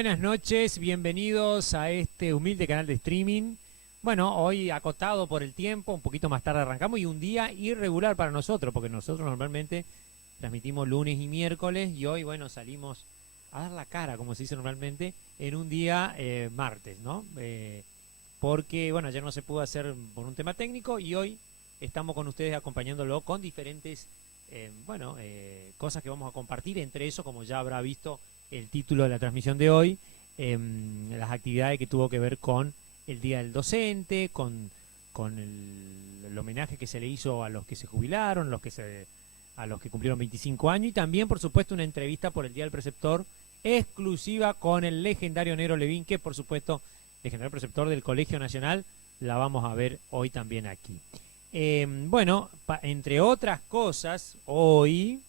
Buenas noches, bienvenidos a este humilde canal de streaming. Bueno, hoy acotado por el tiempo, un poquito más tarde arrancamos y un día irregular para nosotros, porque nosotros normalmente transmitimos lunes y miércoles y hoy, bueno, salimos a dar la cara, como se dice normalmente, en un día martes, ¿no? Porque, bueno, ayer no se pudo hacer por un tema técnico y hoy estamos con ustedes acompañándolo con diferentes, cosas que vamos a compartir. Entre eso, como ya habrá visto el título de la transmisión de hoy, las actividades que tuvo que ver con el Día del Docente, con el homenaje que se le hizo a los que se jubilaron, a los que cumplieron 25 años y también, por supuesto, una entrevista por el Día del Preceptor exclusiva con el legendario Nero Levín, que por supuesto, legendario preceptor del Colegio Nacional, la vamos a ver hoy también aquí. Entre otras cosas, hoy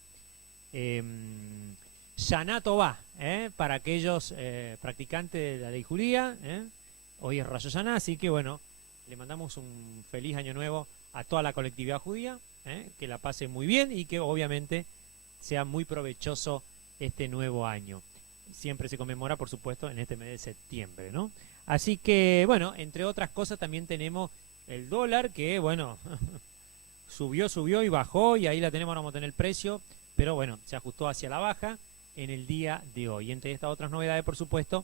Shana Tová, para aquellos practicantes de la ley judía, hoy es Rosh Hashaná, así que bueno, le mandamos un feliz año nuevo a toda la colectividad judía, que la pase muy bien y que obviamente sea muy provechoso este nuevo año. Siempre se conmemora, por supuesto, en este mes de septiembre, ¿no? Así que, bueno, entre otras cosas también tenemos el dólar, que, bueno, subió y bajó, y ahí la tenemos, ahora vamos a tener el precio, pero bueno, se ajustó hacia la baja en el día de hoy. Entre estas otras novedades, por supuesto,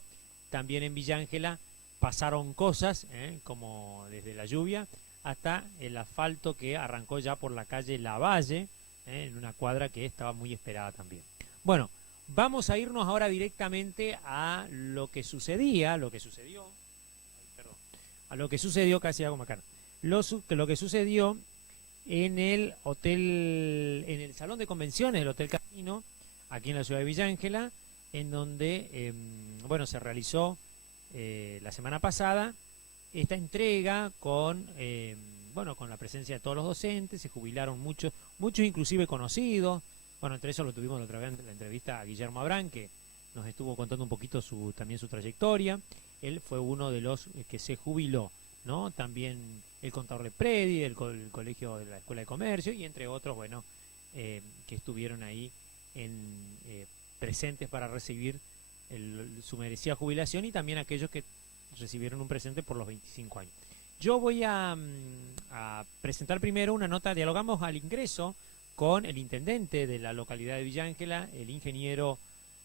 también en Villa Ángela pasaron cosas, como desde la lluvia hasta el asfalto que arrancó ya por la calle Lavalle, en una cuadra que estaba muy esperada también. Bueno, vamos a irnos ahora directamente a lo que sucedió, casi hago macana, lo que sucedió en el hotel, en el salón de convenciones del Hotel Casino, aquí en la ciudad de Villa Ángela, en donde, se realizó la semana pasada esta entrega con la presencia de todos los docentes. Se jubilaron muchos inclusive conocidos. Bueno, entre eso lo tuvimos la otra vez en la entrevista a Guillermo Abrán, que nos estuvo contando un poquito también su trayectoria. Él fue uno de los que se jubiló, ¿no? También el contador de Predi, el colegio de la Escuela de Comercio y entre otros, que estuvieron ahí presentes para recibir su merecida jubilación, y también aquellos que recibieron un presente por los 25 años. Yo voy a presentar primero una nota. Dialogamos al ingreso con el intendente de la localidad de Villa Ángela, el ingeniero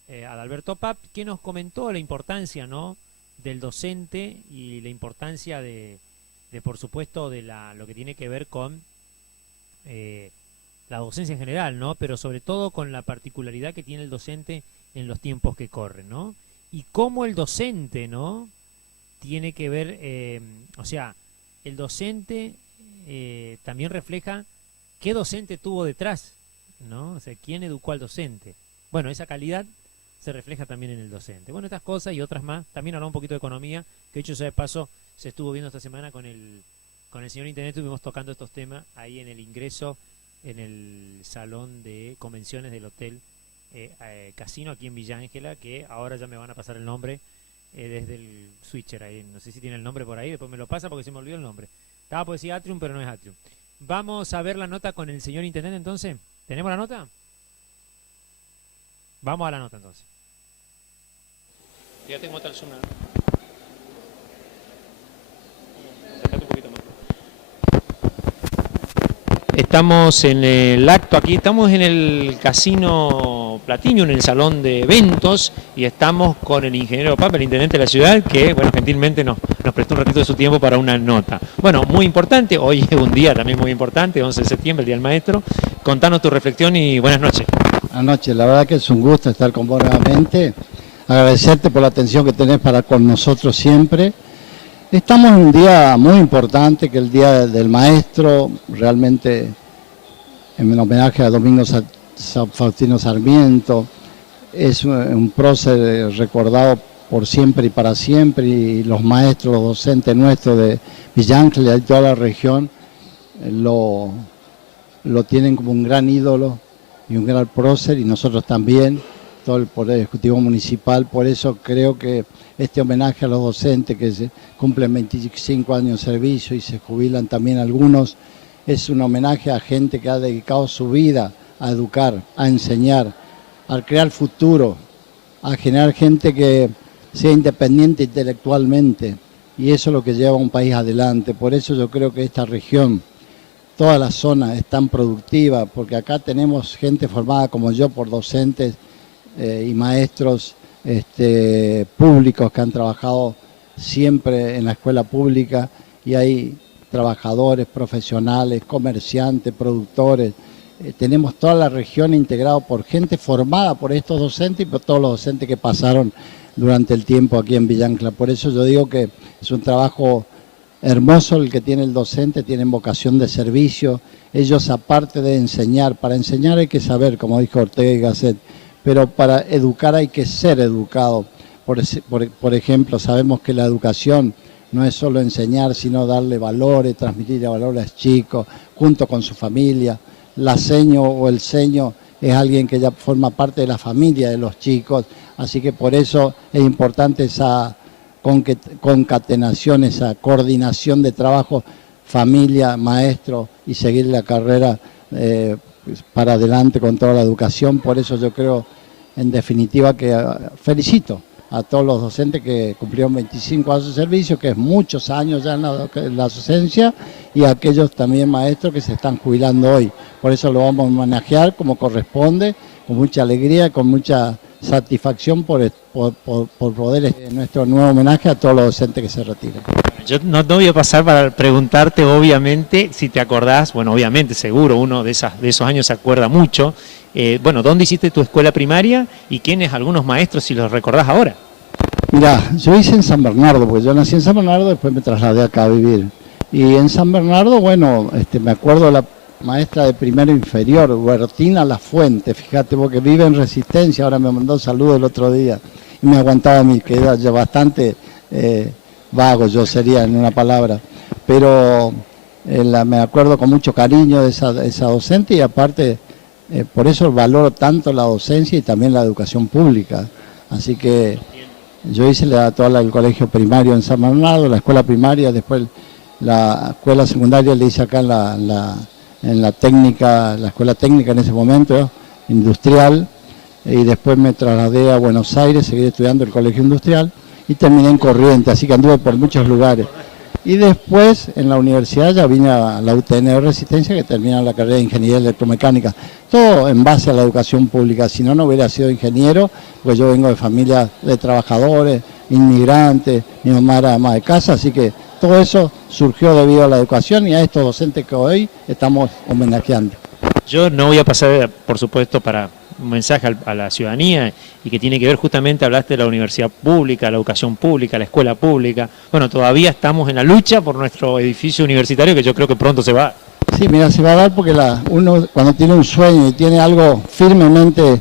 Adalberto Pap, que nos comentó la importancia, ¿no?, del docente y la importancia de por supuesto, de lo que tiene que ver con la docencia en general, ¿no?, pero sobre todo con la particularidad que tiene el docente en los tiempos que corren, ¿no? Y cómo el docente, ¿no?, tiene que ver, el docente también refleja qué docente tuvo detrás, ¿no? O sea, quién educó al docente. Bueno, esa calidad se refleja también en el docente. Bueno, estas cosas y otras más. También hablamos un poquito de economía, que dicho sea de paso, se estuvo viendo esta semana con el señor intendente. Estuvimos tocando estos temas ahí en el ingreso, en el salón de convenciones del Hotel Casino aquí en Villa Ángela, que ahora ya me van a pasar el nombre desde el switcher ahí. No sé si tiene el nombre por ahí, después me lo pasa porque se me olvidó el nombre. Estaba por decir Atrium, pero no es Atrium. Vamos a ver la nota con el señor intendente entonces. ¿Tenemos la nota? Vamos a la nota entonces. Ya tengo tal zona. Sacate un poquito más. Estamos en el acto aquí, estamos en el Casino Platinum, en el salón de eventos, y estamos con el ingeniero Papa, el intendente de la ciudad, que, bueno, gentilmente nos prestó un ratito de su tiempo para una nota. Bueno, muy importante, hoy es un día también muy importante, 11 de septiembre, el Día del Maestro. Contanos tu reflexión y buenas noches. Buenas noches, la verdad que es un gusto estar con vos nuevamente, agradecerte por la atención que tenés para con nosotros siempre. Estamos en un día muy importante, que es el Día del Maestro, realmente en homenaje a Domingo Faustino Sarmiento. Es un prócer recordado por siempre y para siempre, y los maestros, los docentes nuestros de Villa Ángela y toda la región lo tienen como un gran ídolo y un gran prócer, y nosotros también, todo el Poder Ejecutivo Municipal. Por eso creo que este homenaje a los docentes que se cumplen 25 años de servicio y se jubilan también algunos, es un homenaje a gente que ha dedicado su vida a educar, a enseñar, a crear futuro, a generar gente que sea independiente intelectualmente, y eso es lo que lleva a un país adelante. Por eso yo creo que esta región, toda la zona es tan productiva, porque acá tenemos gente formada como yo por docentes y maestros públicos que han trabajado siempre en la escuela pública, y hay trabajadores, profesionales, comerciantes, productores. Tenemos toda la región integrada por gente formada por estos docentes y por todos los docentes que pasaron durante el tiempo aquí en Villa Ancla. Por eso yo digo que es un trabajo hermoso el que tiene el docente, tienen vocación de servicio. Ellos, aparte de enseñar, para enseñar hay que saber, como dijo Ortega y Gasset, pero para educar hay que ser educado. Por ejemplo, sabemos que la educación no es solo enseñar, sino darle valores, transmitir valores a los chicos, junto con su familia. La seño o el seño es alguien que ya forma parte de la familia de los chicos, así que por eso es importante esa concatenación, esa coordinación de trabajo, familia, maestro, y seguir la carrera para adelante con toda la educación. Por eso yo creo, en definitiva, que felicito a todos los docentes que cumplieron 25 años de servicio, que es muchos años ya en la docencia, y a aquellos también maestros que se están jubilando hoy. Por eso lo vamos a homenajear como corresponde, con mucha alegría, con mucha satisfacción por poder nuestro nuevo homenaje a todos los docentes que se retiran. Yo no voy a pasar para preguntarte, obviamente, si te acordás, bueno, obviamente, seguro, uno de esos años se acuerda mucho. Bueno, ¿dónde hiciste tu escuela primaria y quiénes, algunos maestros, si los recordás ahora? Mirá, yo hice en San Bernardo, porque yo nací en San Bernardo, después me trasladé acá a vivir. Y en San Bernardo, bueno, me acuerdo de la maestra de primero inferior, Huertina La Fuente, fíjate, porque vive en Resistencia, ahora me mandó saludos el otro día, y me aguantaba a mí, que era yo bastante vago, yo sería en una palabra, pero me acuerdo con mucho cariño de esa docente, y aparte, por eso valoro tanto la docencia y también la educación pública. Así que yo hice todo el colegio primario en San Bernardo, la escuela primaria, después la escuela secundaria le hice acá en la técnica, la escuela técnica en ese momento, industrial, y después me trasladé a Buenos Aires, seguí estudiando el colegio industrial y terminé en Corrientes, así que anduve por muchos lugares. Y después en la universidad ya vine a la UTN de Resistencia, que termina la carrera de Ingeniería Electromecánica, todo en base a la educación pública. Si no, no hubiera sido ingeniero, pues yo vengo de familia de trabajadores, inmigrantes, mi mamá era ama de casa, así que todo eso surgió debido a la educación y a estos docentes que hoy estamos homenajeando. Yo no voy a pasar, por supuesto, para un mensaje a la ciudadanía y que tiene que ver justamente, hablaste de la universidad pública, la educación pública, la escuela pública. Bueno, todavía estamos en la lucha por nuestro edificio universitario, que yo creo que pronto se va. Sí, mira, se va a dar porque uno cuando tiene un sueño y tiene algo firmemente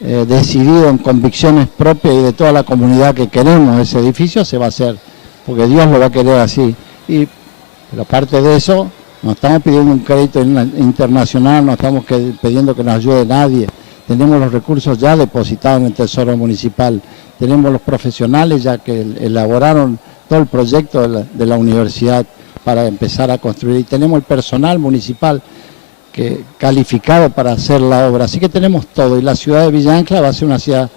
decidido en convicciones propias y de toda la comunidad que queremos ese edificio, se va a hacer, porque Dios lo va a querer así. Pero aparte de eso, no estamos pidiendo un crédito internacional, no estamos pidiendo que nos ayude nadie. Tenemos los recursos ya depositados en el Tesoro Municipal, tenemos los profesionales ya que elaboraron todo el proyecto de la universidad para empezar a construir, y tenemos el personal municipal calificado para hacer la obra, así que tenemos todo, y la ciudad de Villa Ancla va a ser una ciudad,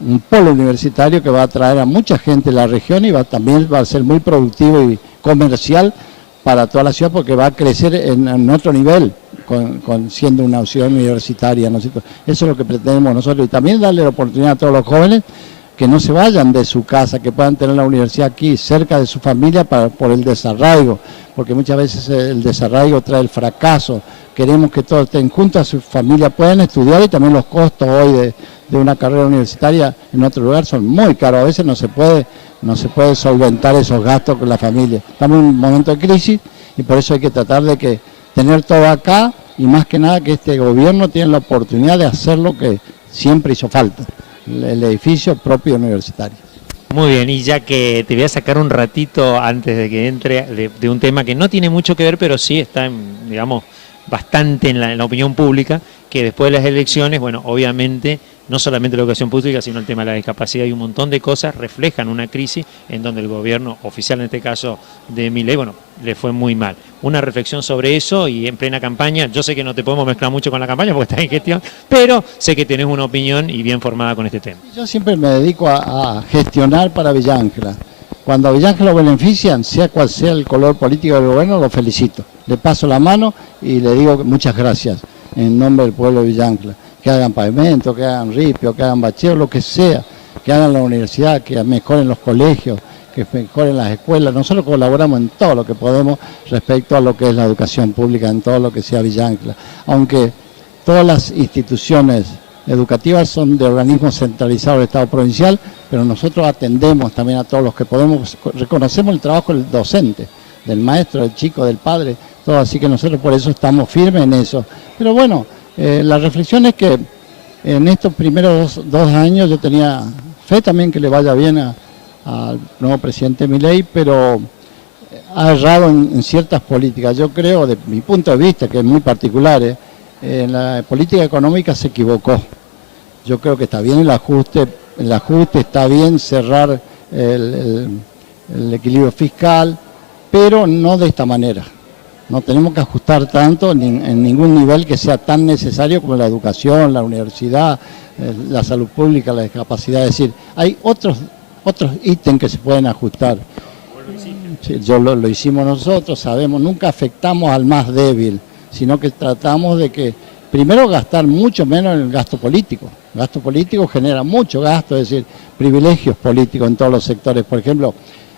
un polo universitario que va a atraer a mucha gente de la región y también va a ser muy productivo y comercial para toda la ciudad, porque va a crecer en otro nivel, siendo una ciudad universitaria, ¿no es cierto? Eso es lo que pretendemos nosotros, y también darle la oportunidad a todos los jóvenes que no se vayan de su casa, que puedan tener la universidad aquí, cerca de su familia, por el desarraigo, porque muchas veces el desarraigo trae el fracaso. Queremos que todos estén juntos, a su familia puedan estudiar, y también los costos hoy de una carrera universitaria en otro lugar son muy caros, a veces no se puede solventar esos gastos con la familia. Estamos en un momento de crisis y por eso hay que tratar de tener todo acá, y más que nada que este gobierno tiene la oportunidad de hacer lo que siempre hizo falta, el edificio propio universitario. Muy bien, y ya que te voy a sacar un ratito antes de que entre de un tema que no tiene mucho que ver, pero sí está, digamos, bastante en la opinión pública, que después de las elecciones, bueno, obviamente, no solamente la educación pública, sino el tema de la discapacidad y un montón de cosas reflejan una crisis en donde el gobierno oficial, en este caso de Milei, bueno, le fue muy mal. Una reflexión sobre eso y en plena campaña, yo sé que no te podemos mezclar mucho con la campaña porque estás en gestión, pero sé que tenés una opinión y bien formada con este tema. Yo siempre me dedico a gestionar para Villa Ángela. Cuando a Villa Ángela lo benefician, sea cual sea el color político del gobierno, lo felicito. Le paso la mano y le digo muchas gracias en nombre del pueblo de Villa Ángela. Que hagan pavimento, que hagan ripio, que hagan bacheo, lo que sea, que hagan la universidad, que mejoren los colegios, que mejoren las escuelas. Nosotros colaboramos en todo lo que podemos respecto a lo que es la educación pública, en todo lo que sea Villa Ángela. Aunque todas las instituciones educativas son de organismos centralizados del Estado provincial, pero nosotros atendemos también a todos los que podemos, reconocemos el trabajo del docente, del maestro, del chico, del padre, todo, así que nosotros por eso estamos firmes en eso. Pero bueno, la reflexión es que en estos primeros dos años yo tenía fe también que le vaya bien al nuevo presidente Milei, pero ha errado en ciertas políticas. Yo creo, de mi punto de vista, que es muy particular, en la política económica se equivocó. Yo creo que está bien el ajuste está bien cerrar el equilibrio fiscal, pero no de esta manera. No tenemos que ajustar tanto en ningún nivel que sea tan necesario como la educación, la universidad, la salud pública, la discapacidad. Es decir, hay otros ítems que se pueden ajustar. Sí, lo hicimos nosotros, sabemos, nunca afectamos al más débil, sino que tratamos de que primero gastar mucho menos en el gasto político. El gasto político genera mucho gasto, es decir, privilegios políticos en todos los sectores. Por ejemplo,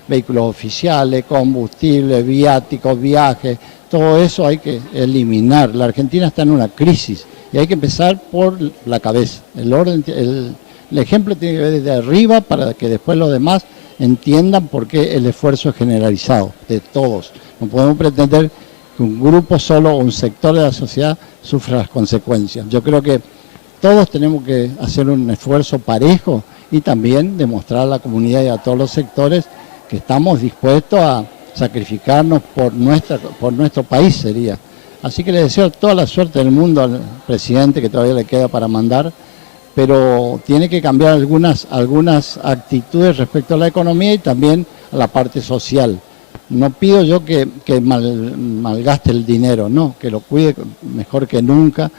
vehículos oficiales, combustibles, viáticos, viajes, todo eso hay que eliminar. La Argentina está en una crisis y hay que empezar por la cabeza. El ejemplo tiene que ver desde arriba para que después los demás entiendan por qué el esfuerzo es generalizado, de todos. No podemos pretender que un grupo solo o un sector de la sociedad sufra las consecuencias. Yo creo que todos tenemos que hacer un esfuerzo parejo y también demostrar a la comunidad y a todos los sectores que estamos dispuestos a sacrificarnos por nuestro país sería. Así que le deseo toda la suerte del mundo al presidente, que todavía le queda para mandar, pero tiene que cambiar algunas actitudes respecto a la economía y también a la parte social. No pido yo que malgaste el dinero, no, que lo cuide mejor que nunca,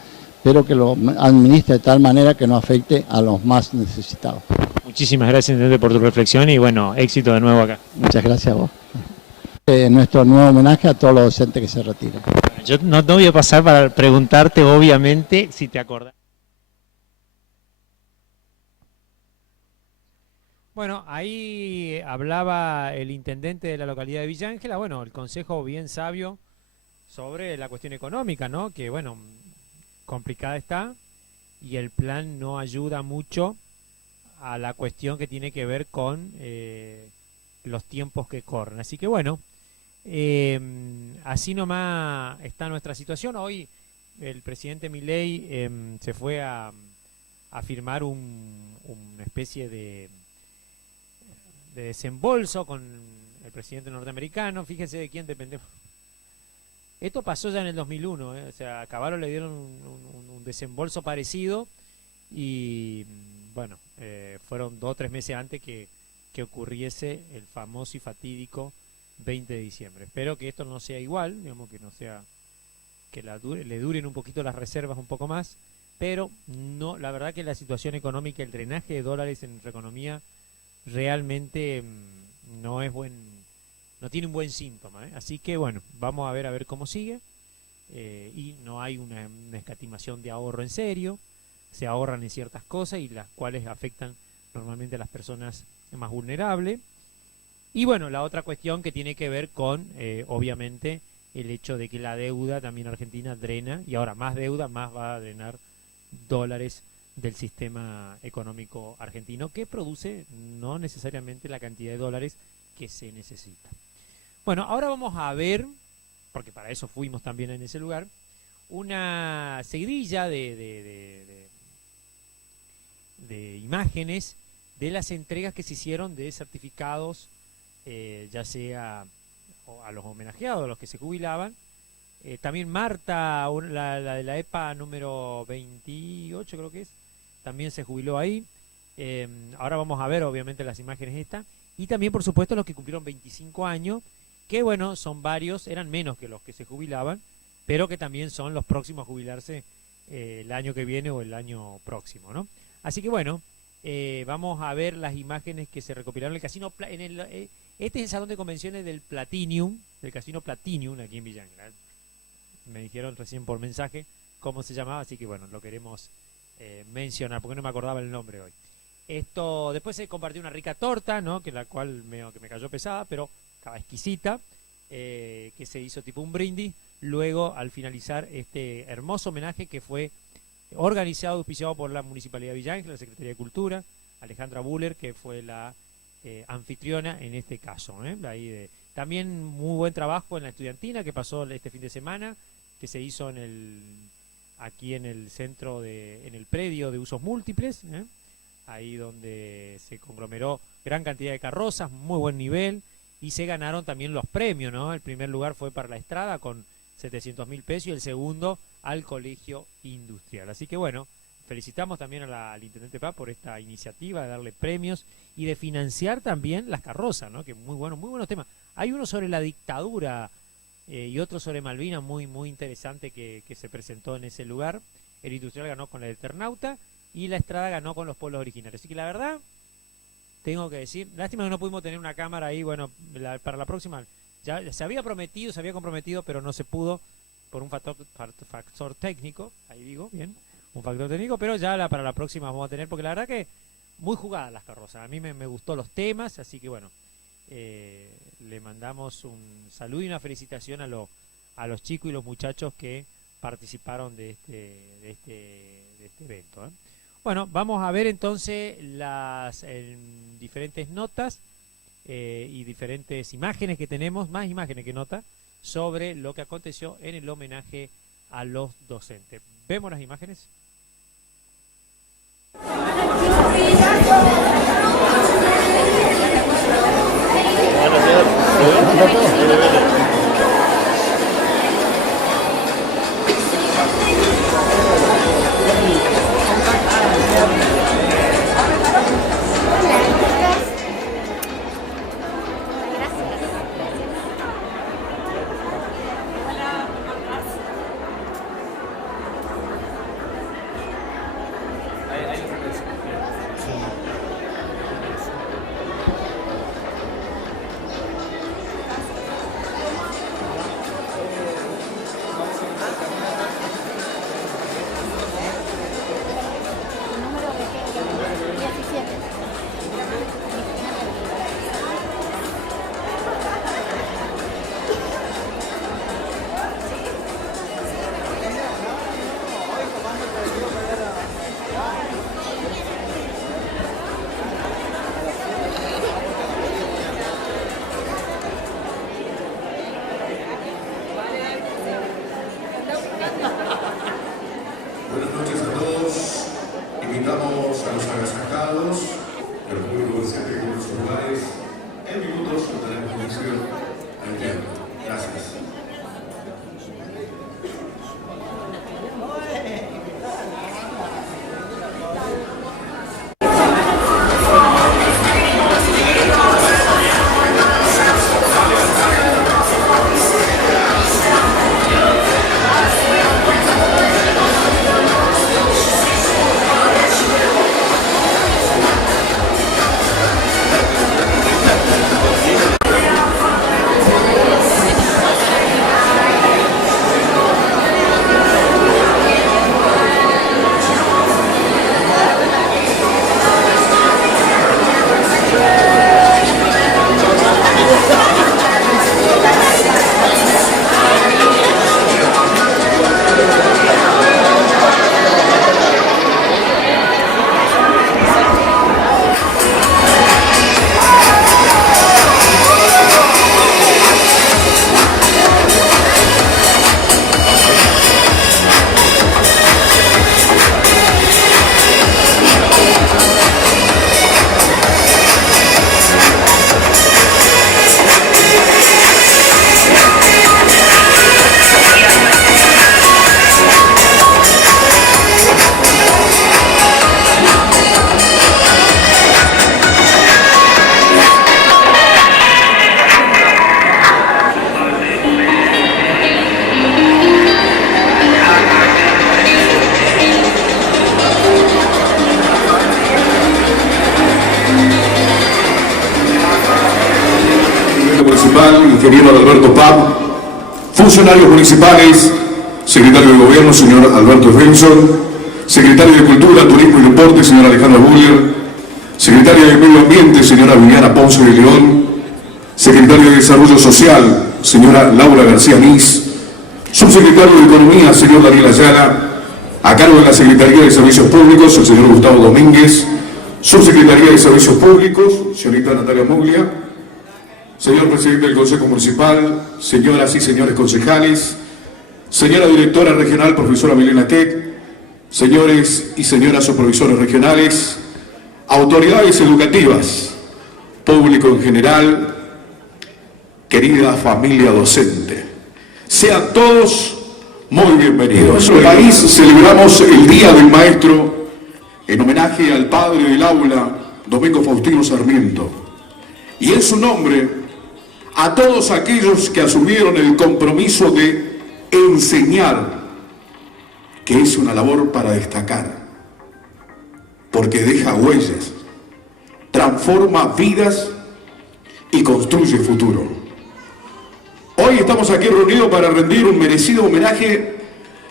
pero que lo administre de tal manera que no afecte a los más necesitados. Muchísimas gracias, intendente, por tu reflexión y bueno, éxito de nuevo acá. Muchas gracias a vos. Nuestro nuevo homenaje a todos los docentes que se retiran. Yo no voy a pasar para preguntarte, obviamente, si te acordás. Bueno, ahí hablaba el intendente de la localidad de Villa Ángela, bueno, el consejo bien sabio sobre la cuestión económica, ¿no? Que bueno, complicada está y el plan no ayuda mucho a la cuestión que tiene que ver con los tiempos que corren. Así que bueno, así nomás está nuestra situación. Hoy el presidente Milei se fue a firmar una especie de desembolso con el presidente norteamericano. Fíjense de quién dependemos. Esto pasó ya en el 2001, o sea, a Cavallo le dieron un desembolso parecido y bueno, fueron 2 o 3 meses antes que ocurriese el famoso y fatídico 20 de diciembre. Espero que esto no sea igual, digamos, que no sea, que le duren un poquito las reservas un poco más, pero no, la verdad que la situación económica, el drenaje de dólares en nuestra economía realmente no es no tiene un buen síntoma, ¿eh? Así que bueno, vamos a ver cómo sigue. Y no hay una escatimación de ahorro en serio, se ahorran en ciertas cosas y las cuales afectan normalmente a las personas más vulnerables. Y bueno, la otra cuestión que tiene que ver con, obviamente, el hecho de que la deuda también argentina drena, y ahora más deuda, más va a drenar dólares del sistema económico argentino, que produce no necesariamente la cantidad de dólares que se necesita. Bueno, ahora vamos a ver, porque para eso fuimos también en ese lugar, una seguidilla de imágenes de las entregas que se hicieron de certificados, ya sea a los homenajeados, a los que se jubilaban, También Marta, la de la EPA número 28 creo que es, también se jubiló ahí. Ahora vamos a ver obviamente las imágenes estas. Y también por supuesto los que cumplieron 25 años, que bueno, son varios, eran menos que los que se jubilaban, pero que también son los próximos a jubilarse el año que viene o el año próximo, ¿no? Así que bueno, vamos a ver las imágenes que se recopilaron en el casino, este es el salón de convenciones del Platinum, del casino Platinum aquí en Villa Angelina. Me dijeron recién por mensaje cómo se llamaba, así que bueno, lo queremos mencionar, porque no me acordaba el nombre hoy. Esto, después se compartió una rica torta, ¿no? Que la cual que me cayó pesada, pero estaba exquisita, que se hizo tipo un brindis. Luego, al finalizar este hermoso homenaje que fue organizado y auspiciado por la Municipalidad de Villa Ángel, la Secretaría de Cultura, Alejandra Buller, que fue la anfitriona en este caso. También muy buen trabajo en la estudiantina que pasó este fin de semana, que se hizo aquí en el centro, en el predio de usos múltiples, ahí donde se conglomeró gran cantidad de carrozas, muy buen nivel, y se ganaron también los premios, ¿no? El primer lugar fue para la Estrada con 700.000 pesos y el segundo al Colegio Industrial. Así que bueno, felicitamos también al Intendente Paz por esta iniciativa de darle premios y de financiar también las carrozas, ¿no? Que muy buenos temas. Hay uno sobre la dictadura y otro sobre Malvinas muy interesante que se presentó en ese lugar. El Industrial ganó con el Eternauta y la Estrada ganó con los pueblos originarios. Así que la verdad, tengo que decir, lástima que no pudimos tener una cámara ahí, bueno, para la próxima. Ya se había comprometido, pero no se pudo por un factor técnico, ahí digo, bien, un factor técnico, pero ya para la próxima vamos a tener, porque la verdad que muy jugadas las carrozas, a mí me gustó los temas, así que bueno, le mandamos un saludo y una felicitación a los chicos y los muchachos que participaron de este evento. Bueno, vamos a ver entonces las diferentes notas y diferentes imágenes que tenemos, más imágenes que notas, sobre lo que aconteció en el homenaje a los docentes. ¿Vemos las imágenes? secretario municipal, ingeniero Alberto Pap, funcionarios municipales, secretario de Gobierno, señor Alberto Svensson, secretario de Cultura, Turismo y Deporte, señora Alejandra Buller, secretaria de Medio Ambiente, señora Viviana Ponce de León, secretario de Desarrollo Social, señora Laura García Nis, subsecretario de Economía, señor Daniel Ayala, a cargo de la Secretaría de Servicios Públicos, el señor Gustavo Domínguez, subsecretaría de Servicios Públicos, señorita Natalia Muglia, señor presidente del Consejo Municipal, señoras y señores concejales, señora directora regional, profesora Milena Tec, señores y señoras supervisores regionales, autoridades educativas, público en general, querida familia docente. Sean todos muy bienvenidos. En nuestro país celebramos el Día del Maestro en homenaje al padre del aula, Domingo Faustino Sarmiento. Y en su nombre, a todos aquellos que asumieron el compromiso de enseñar, que es una labor para destacar, porque deja huellas, transforma vidas y construye futuro. Hoy estamos aquí reunidos para rendir un merecido homenaje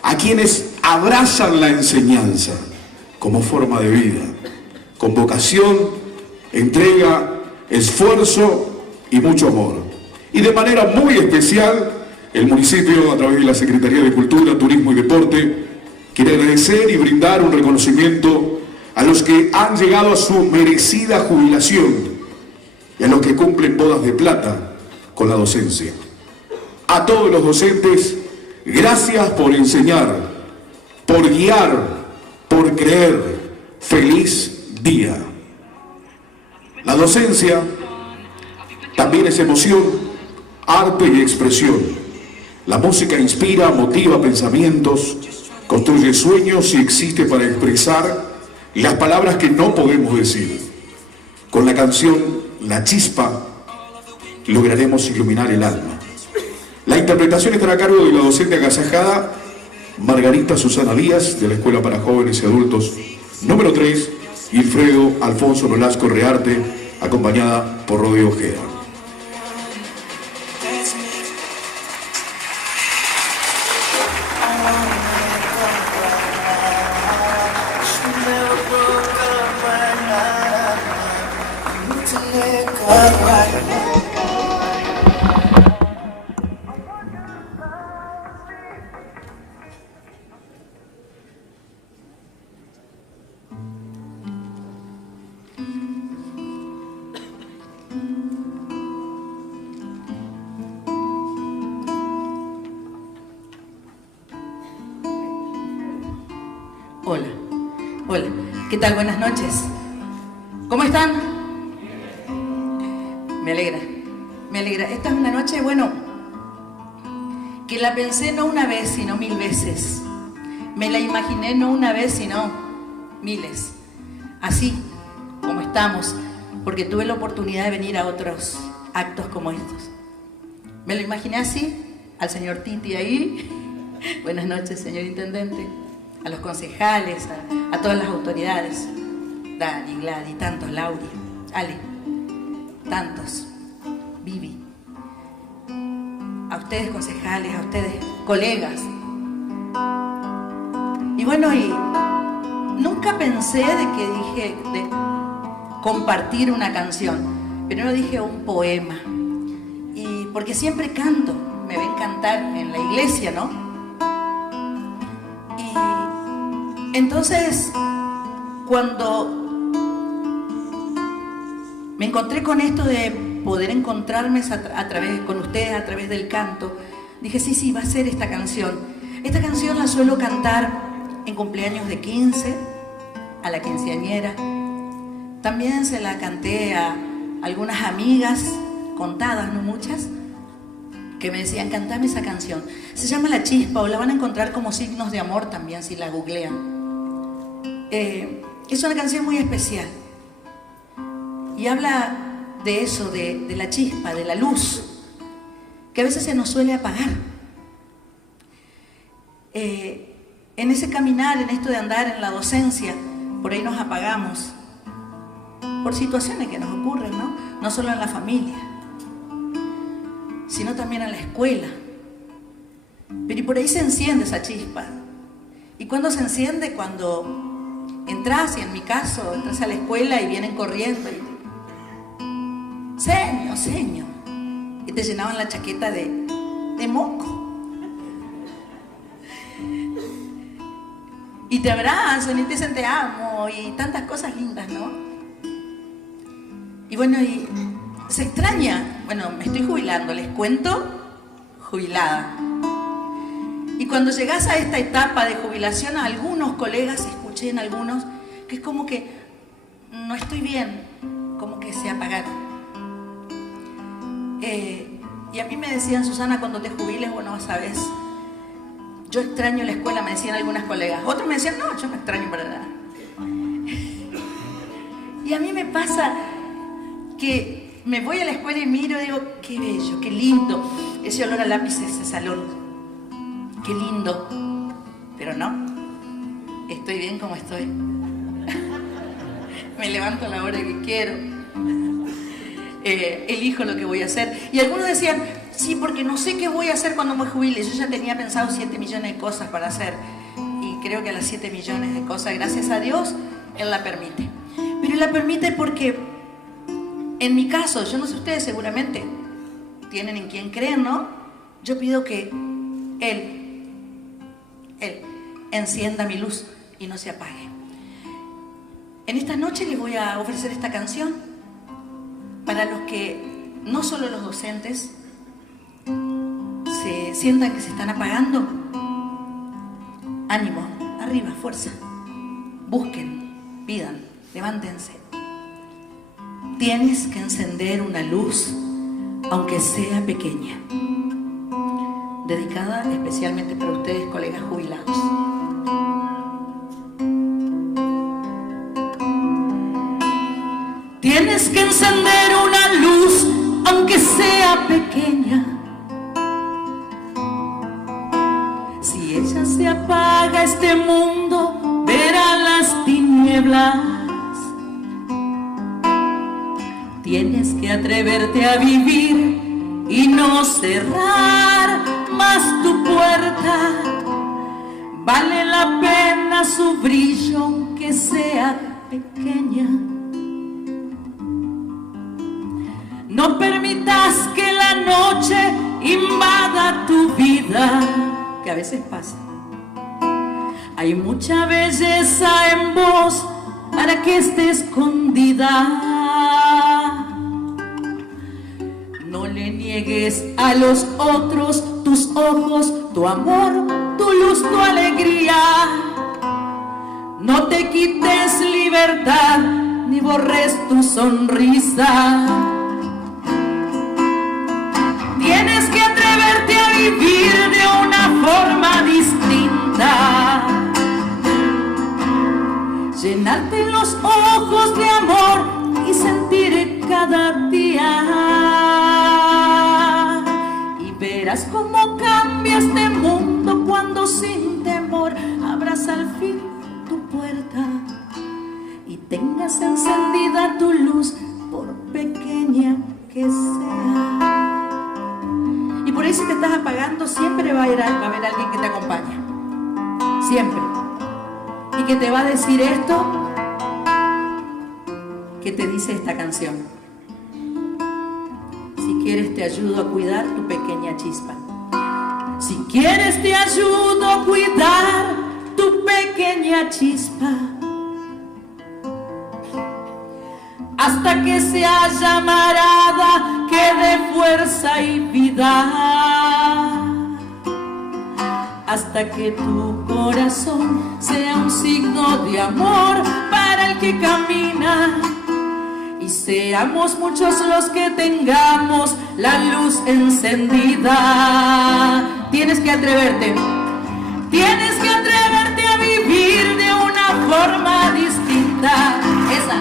a quienes abrazan la enseñanza como forma de vida, con vocación, entrega, esfuerzo y mucho amor. Y de manera muy especial, el municipio, a través de la Secretaría de Cultura, Turismo y Deporte, quiere agradecer y brindar un reconocimiento a los que han llegado a su merecida jubilación y a los que cumplen bodas de plata con la docencia. A todos los docentes, gracias por enseñar, por guiar, por creer. Feliz día. La docencia también es emoción, arte y expresión. La música inspira, motiva pensamientos, construye sueños y existe para expresar las palabras que no podemos decir. Con la canción La Chispa lograremos iluminar el alma. La interpretación estará a cargo de la docente agasajada Margarita Susana Díaz, de la Escuela para Jóvenes y Adultos número 3, Wilfredo Alfonso Nolasco Rearte, acompañada por Rodrigo Ojeda. Hola, hola, ¿qué tal? Buenas noches. ¿Cómo están? Me alegra, me alegra. Esta es una noche, bueno, que la pensé no una vez, sino 1000 veces. Me la imaginé no una vez, sino miles. Así como estamos, porque tuve la oportunidad de venir a otros actos como estos. Me lo imaginé así, al señor Titi ahí. Buenas noches, señor Intendente. A los concejales, a todas las autoridades, Dani, Gladys, tantos, Lauri, Ale, tantos, Vivi, a ustedes concejales, a ustedes colegas. Y bueno, y nunca pensé de compartir una canción. Primero dije un poema, y porque siempre canto, me ven cantar en la iglesia, ¿no? Entonces, cuando me encontré con esto de poder encontrarme con ustedes a través del canto, dije, sí, va a ser esta canción. Esta canción la suelo cantar en cumpleaños de 15, a la quinceañera. También se la canté a algunas amigas, contadas, no muchas, que me decían, cantame esa canción. Se llama La Chispa, o la van a encontrar como Signos de Amor también, si la googlean. Es una canción muy especial y habla de eso, de la chispa, de la luz, que a veces se nos suele apagar. En ese caminar, en esto de andar en la docencia, por ahí nos apagamos por situaciones que nos ocurren, ¿no? No solo en la familia. sino también a la escuela. Pero y por ahí se enciende esa chispa. ¿Y cuándo se enciende? Cuando entras, y en mi caso, entras a la escuela y vienen corriendo y señor, señor, y te llenaban la chaqueta de moco. Y te abrazan y te dicen te amo y tantas cosas lindas, ¿no? Y bueno, y se extraña. Bueno, me estoy jubilando, les cuento, jubilada. Y cuando llegas a esta etapa de jubilación, a algunos colegas, escuché en algunos, que es como que no estoy bien, como que se apagaron. Y a mí me decían, Susana, cuando te jubiles, bueno, sabes, yo extraño la escuela, me decían algunas colegas. Otros me decían, no, yo no extraño para nada. Y a mí me pasa que me voy a la escuela y miro y digo, qué bello, qué lindo. Ese olor a lápiz, ese salón, qué lindo. Pero no, estoy bien como estoy. Me levanto a la hora que quiero. Elijo lo que voy a hacer. Y algunos decían, sí, porque no sé qué voy a hacer cuando me jubile. Yo ya tenía pensado 7 millones de cosas para hacer. Y creo que a las 7 millones de cosas, gracias a Dios, Él la permite. Pero Él la permite porque, en mi caso, yo no sé ustedes, seguramente tienen en quién creer, ¿no? Yo pido que Él encienda mi luz y no se apague. En esta noche les voy a ofrecer esta canción para los que, no solo los docentes, se sientan que se están apagando. Ánimo, arriba, fuerza. Busquen, pidan, levántense. Tienes que encender una luz, aunque sea pequeña. Dedicada especialmente para ustedes, colegas jubilados. Tienes que encender una luz, aunque sea pequeña. Si ella se apaga, este mundo verá las tinieblas. Tienes que atreverte a vivir y no cerrar más tu puerta. Vale la pena su brillo, aunque sea pequeña. No permitas que la noche invada tu vida, que a veces pasa. Hay mucha belleza en vos para que esté escondida. No le niegues a los otros tus ojos, tu amor, tu luz, tu alegría. No te quites libertad ni borres tu sonrisa. Tienes que atreverte a vivir de una forma distinta. Llenarte los ojos de amor y sentir cada día. Y verás cómo cambia este mundo cuando sin temor abras al fin tu puerta y tengas encendida tu luz, por pequeña que sea. Y por ahí, si te estás apagando, siempre va a haber alguien que te acompaña. Siempre. Y que te va a decir esto que te dice esta canción. Si quieres, te ayudo a cuidar tu pequeña chispa. Si quieres, te ayudo a cuidar tu pequeña chispa. Hasta que sea llamarada, que dé fuerza y vida. Hasta que tu corazón sea un signo de amor para el que camina. Y seamos muchos los que tengamos la luz encendida. Tienes que atreverte. Tienes que atreverte a vivir de una forma distinta. Esa.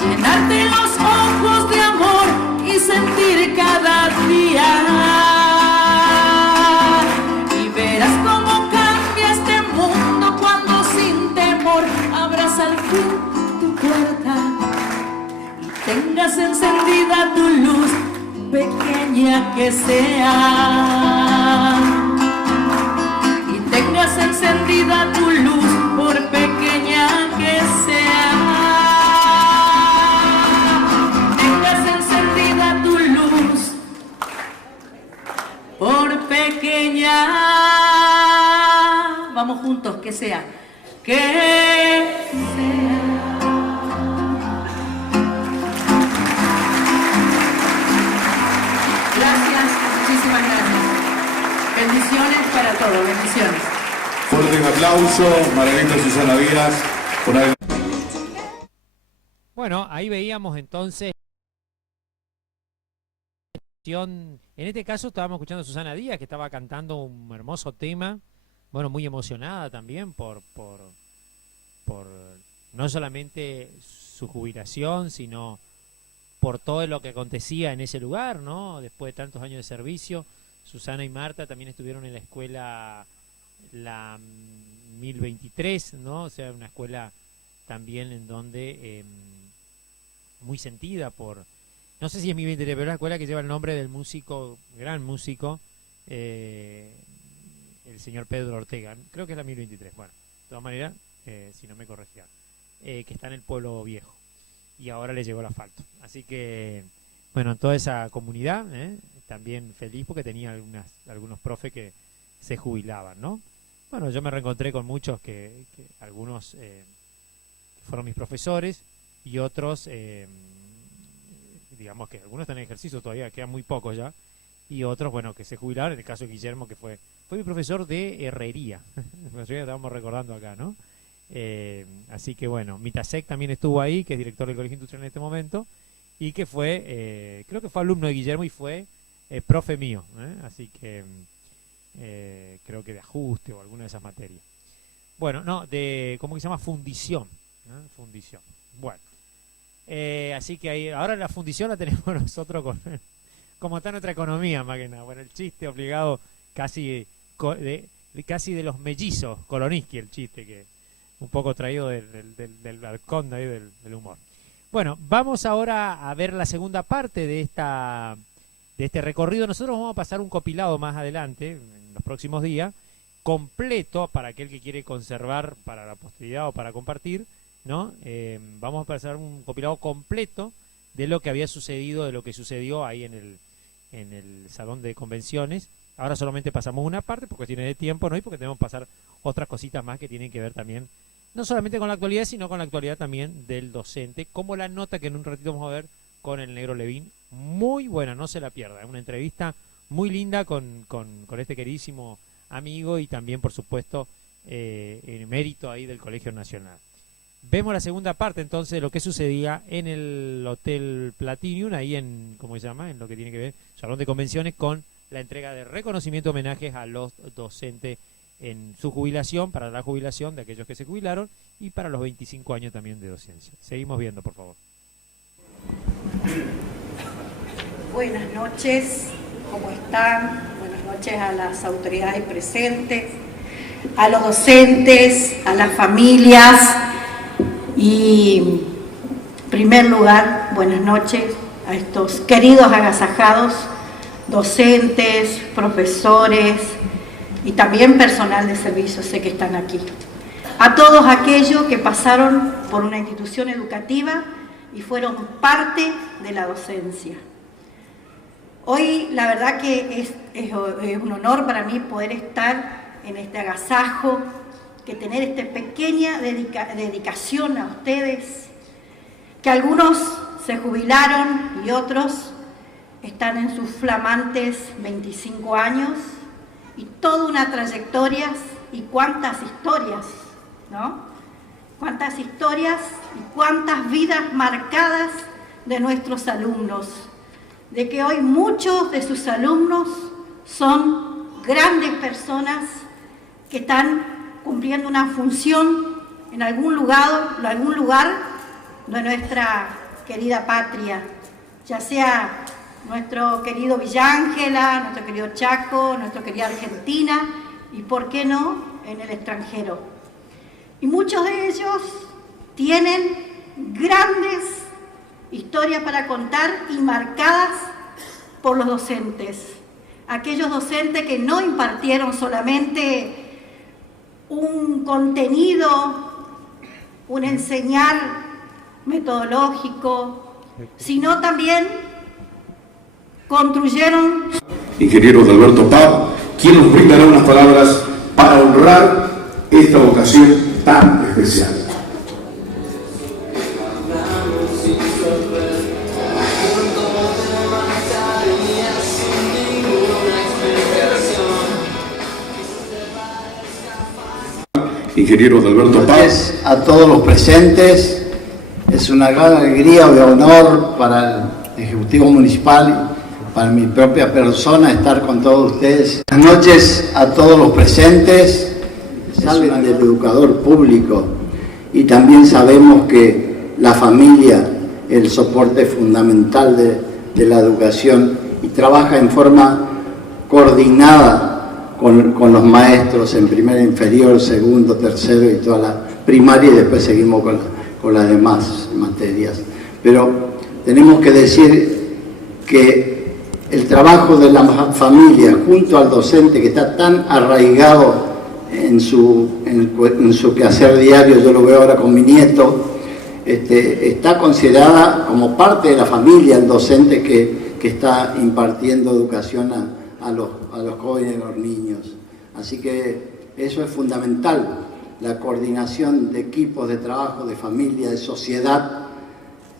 Llenarte los ojos de amor y sentir cada día. Y verás cómo cambia este mundo cuando sin temor abras al fin tu puerta y tengas encendida tu luz, pequeña que sea, y tengas encendida tu luz, por pequeña que sea. Tengas encendida tu luz, por pequeña. Vamos juntos, que sea. Que sea. Gracias, muchísimas gracias. Bendiciones para todos, bendiciones. Fuerte aplauso, Margarita Susana Díaz, por haber... Bueno, ahí veíamos entonces, en este caso estábamos escuchando a Susana Díaz, que estaba cantando un hermoso tema, bueno, muy emocionada también por no solamente su jubilación, sino por todo lo que acontecía en ese lugar, ¿no? Después de tantos años de servicio, Susana y Marta también estuvieron en la escuela la 1023, ¿no? O sea, una escuela también en donde muy sentida por, no sé si es 1023, pero es la escuela que lleva el nombre del músico, gran músico, el señor Pedro Ortega, creo que es la 1023, bueno, de todas maneras, si no me corregía, que está en el Pueblo Viejo, y ahora le llegó el asfalto. Así que, bueno, toda esa comunidad, también feliz porque tenía algunos profes que se jubilaban, ¿no? Bueno, yo me reencontré con muchos que algunos fueron mis profesores y otros, digamos que algunos están en ejercicio todavía, quedan muy pocos ya, y otros, bueno, que se jubilaron, en el caso de Guillermo, que fue mi profesor de herrería, estábamos recordando acá, ¿no? Así que bueno, Mitasek también estuvo ahí, que es director del Colegio Industrial en este momento, y que fue, creo que fue alumno de Guillermo y fue profe mío, así que creo que de ajuste o alguna de esas materias. Bueno, no, ¿cómo que se llama? Fundición, fundición. Bueno, así que ahí, ahora la fundición la tenemos nosotros como está nuestra economía, más que nada. Bueno, el chiste obligado casi de los mellizos, Kolonski, el chiste que un poco traído del balcón de ahí del humor. Bueno, vamos ahora a ver la segunda parte de este recorrido. Nosotros vamos a pasar un compilado más adelante, en los próximos días, completo para aquel que quiere conservar para la posteridad o para compartir, ¿no? Vamos a pasar un compilado completo de lo que había sucedido, de lo que sucedió ahí en el salón de convenciones. Ahora solamente pasamos una parte por cuestiones de tiempo, ¿no? Y porque tenemos que pasar otras cositas más que tienen que ver también, no solamente con la actualidad, sino con la actualidad también del docente, como la nota que en un ratito vamos a ver con el Negro Levín. Muy buena, no se la pierda. Es una entrevista muy linda con este queridísimo amigo y también, por supuesto, en mérito ahí del Colegio Nacional. Vemos la segunda parte entonces de lo que sucedía en el Hotel Platinum, ahí en, ¿cómo se llama? En lo que tiene que ver, salón de convenciones, con la entrega de reconocimiento, homenajes a los docentes en su jubilación, para la jubilación de aquellos que se jubilaron y para los 25 años también de docencia. Seguimos viendo, por favor. Buenas noches, ¿cómo están? Buenas noches a las autoridades presentes, a los docentes, a las familias y, en primer lugar, buenas noches a estos queridos agasajados, docentes, profesores y también personal de servicio, sé que están aquí. A todos aquellos que pasaron por una institución educativa y fueron parte de la docencia. Hoy la verdad que es un honor para mí poder estar en este agasajo, que tener esta pequeña dedicación a ustedes, que algunos se jubilaron y otros están en sus flamantes 25 años y toda una trayectoria y cuántas historias, ¿no? Cuántas historias y cuántas vidas marcadas de nuestros alumnos, de que hoy muchos de sus alumnos son grandes personas que están cumpliendo una función en algún lugar de nuestra querida patria, ya sea nuestro querido Villa Ángela, nuestro querido Chaco, nuestra querida Argentina y, ¿por qué no?, en el extranjero. Y muchos de ellos tienen grandes historias para contar y marcadas por los docentes, aquellos docentes que no impartieron solamente un contenido, un enseñar metodológico, sino también construyeron. Ingeniero Alberto Pab, quien nos brindará unas palabras para honrar esta vocación tan especial. Ingeniero Alberto Pab. A todos los presentes, es una gran alegría y honor para el Ejecutivo Municipal, para mi propia persona, estar con todos ustedes. Buenas noches a todos los presentes, salen del educador público y también sabemos que la familia es el soporte fundamental de la educación y trabaja en forma coordinada con los maestros en primero inferior, segundo, tercero y toda la primaria, y después seguimos con las demás materias. Pero tenemos que decir que el trabajo de la familia junto al docente, que está tan arraigado en su quehacer diario, yo lo veo ahora con mi nieto, está considerada como parte de la familia el docente que está impartiendo educación a los jóvenes y a los niños. Así que eso es fundamental, la coordinación de equipos de trabajo, de familia, de sociedad,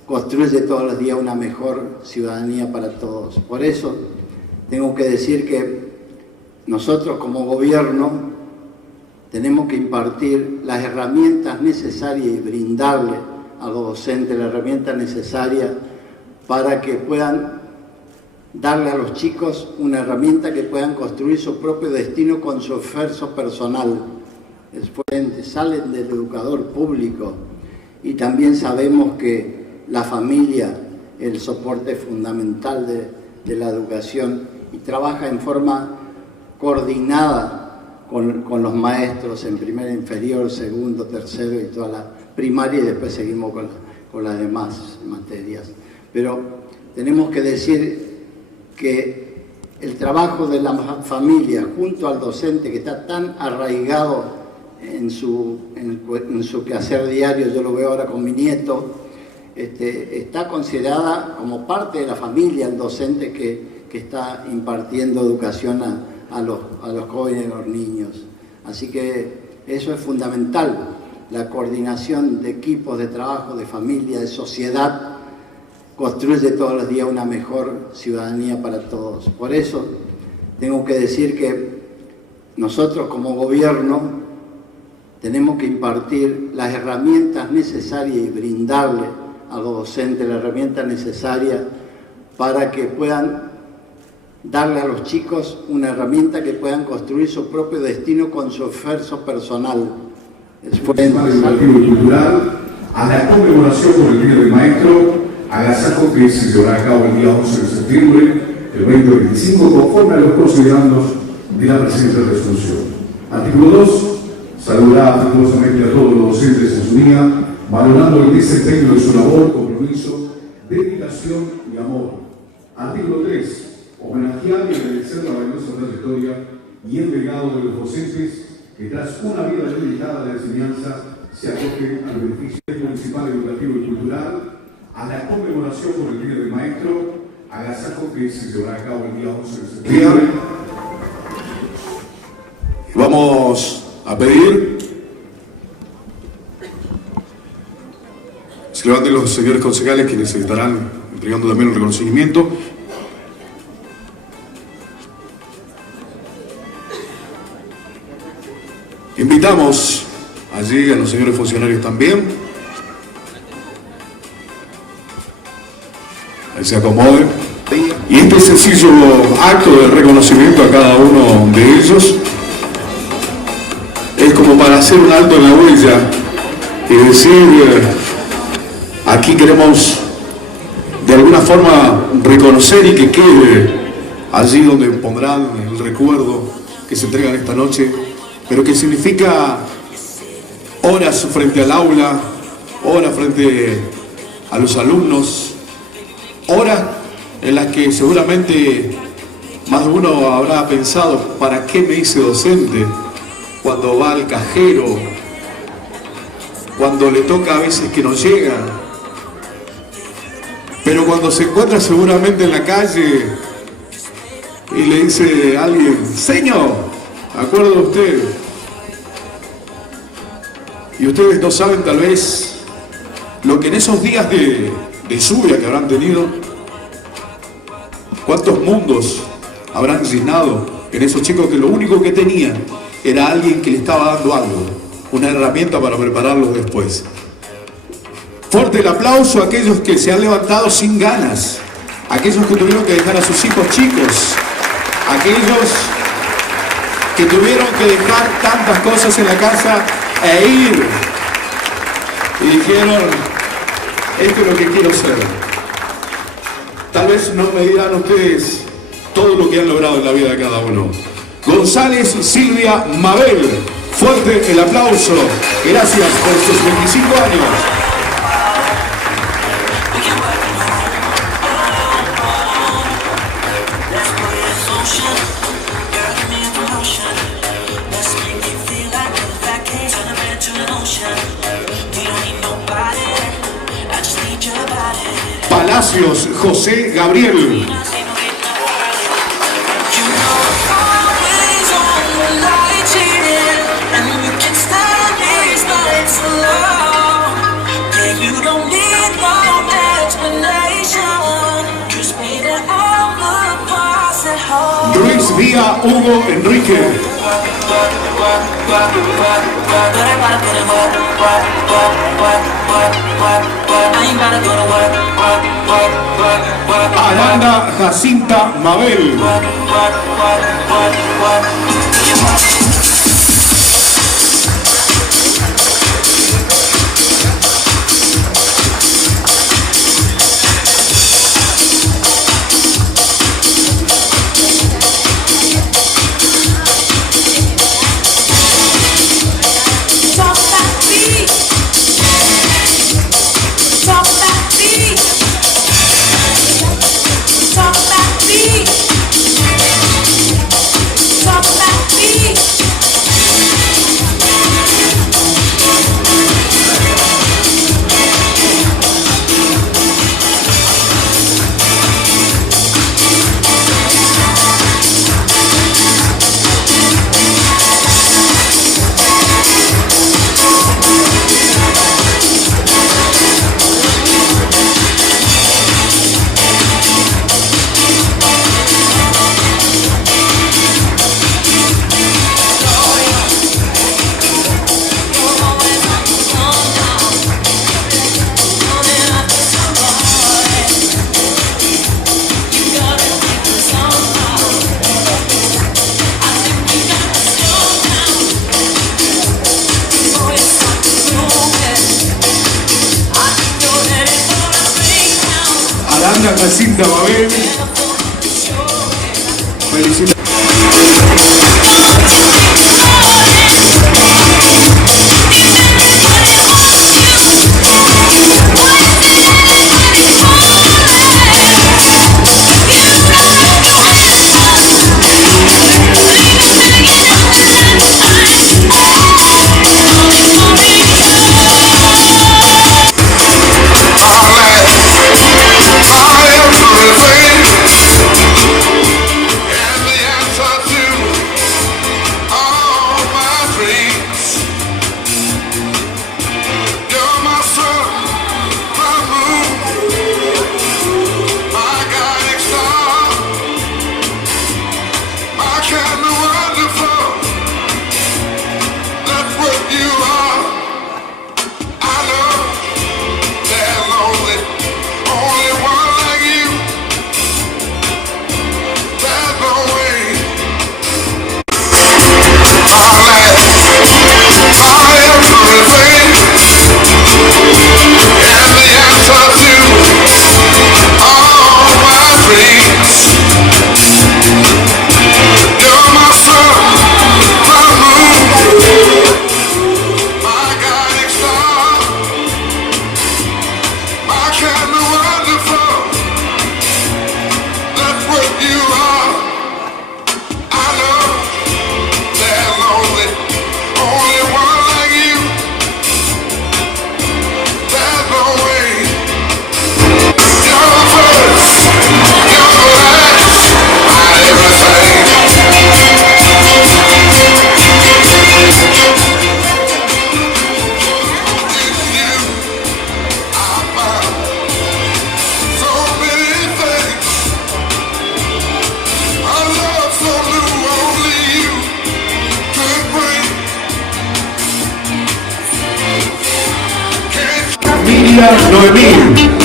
construye todos los días una mejor ciudadanía para todos. Por eso tengo que decir que nosotros como gobierno tenemos que impartir las herramientas necesarias y brindarle a los docentes las herramientas necesarias para que puedan darle a los chicos una herramienta que puedan construir su propio destino con su esfuerzo personal. Después salen del educador público y también sabemos que la familia es el soporte fundamental de la educación y trabaja en forma coordinada con los maestros en primero inferior, segundo, tercero y toda la primaria, y después seguimos con las demás materias. Pero tenemos que decir que el trabajo de la familia junto al docente, que está tan arraigado en su quehacer diario, yo lo veo ahora con mi nieto, está considerada como parte de la familia el docente que está impartiendo educación a los jóvenes y a los niños. Así que eso es fundamental, la coordinación de equipos de trabajo, de familia, de sociedad, construye todos los días una mejor ciudadanía para todos. Por eso tengo que decir que nosotros como gobierno tenemos que impartir las herramientas necesarias y brindarle a los docentes las herramientas necesarias para que puedan darle a los chicos una herramienta que puedan construir su propio destino con su esfuerzo personal. Educativo y cultural, a la conmemoración por el Día del Maestro, agasajo que se llevará a cabo el día 11 de septiembre del 2025, conforme a los considerandos de la presente resolución. Artículo 2. Saludará afectuosamente a todos los docentes en su día, valorando el desempeño de su labor, compromiso, dedicación y amor. Artículo 3. Homenajear y agradecer la valiosa trayectoria y el legado de los docentes que tras una vida dedicada a la enseñanza se acogen al beneficio municipal, educativo y cultural, a la conmemoración por el Día del Maestro, agasajo que se llevará a cabo el día 11 de septiembre. Vamos a pedir se levanten los señores concejales, quienes estarán entregando también un reconocimiento. Invitamos allí a los señores funcionarios también. Ahí se acomoden. Y este sencillo acto de reconocimiento a cada uno de ellos es como para hacer un alto en la huella y decir, aquí queremos de alguna forma reconocer y que quede allí donde pondrán el recuerdo que se entregan esta noche, pero que significa horas frente al aula, horas frente a los alumnos, horas en las que seguramente más de uno habrá pensado, ¿para qué me hice docente? Cuando va al cajero, cuando le toca a veces que no llega, pero cuando se encuentra seguramente en la calle y le dice a alguien, señor, ¿acuerda usted? Y ustedes no saben tal vez lo que en esos días de lluvia que habrán tenido, cuántos mundos habrán llenado en esos chicos que lo único que tenían era alguien que le estaba dando algo, una herramienta para prepararlos después. Fuerte el aplauso a aquellos que se han levantado sin ganas, aquellos que tuvieron que dejar a sus hijos chicos, aquellos que tuvieron que dejar tantas cosas en la casa e ir y dijeron, esto es lo que quiero ser. Tal vez no me dirán ustedes todo lo que han logrado en la vida de cada uno. González Silvia Mabel, fuerte el aplauso, gracias por sus 25 años. Palacios José Gabriel. Luis Vía Hugo Enrique. Aranda Jacinta Mabel. Aranda Jacinta Mabel. Felicidades. María Noemí.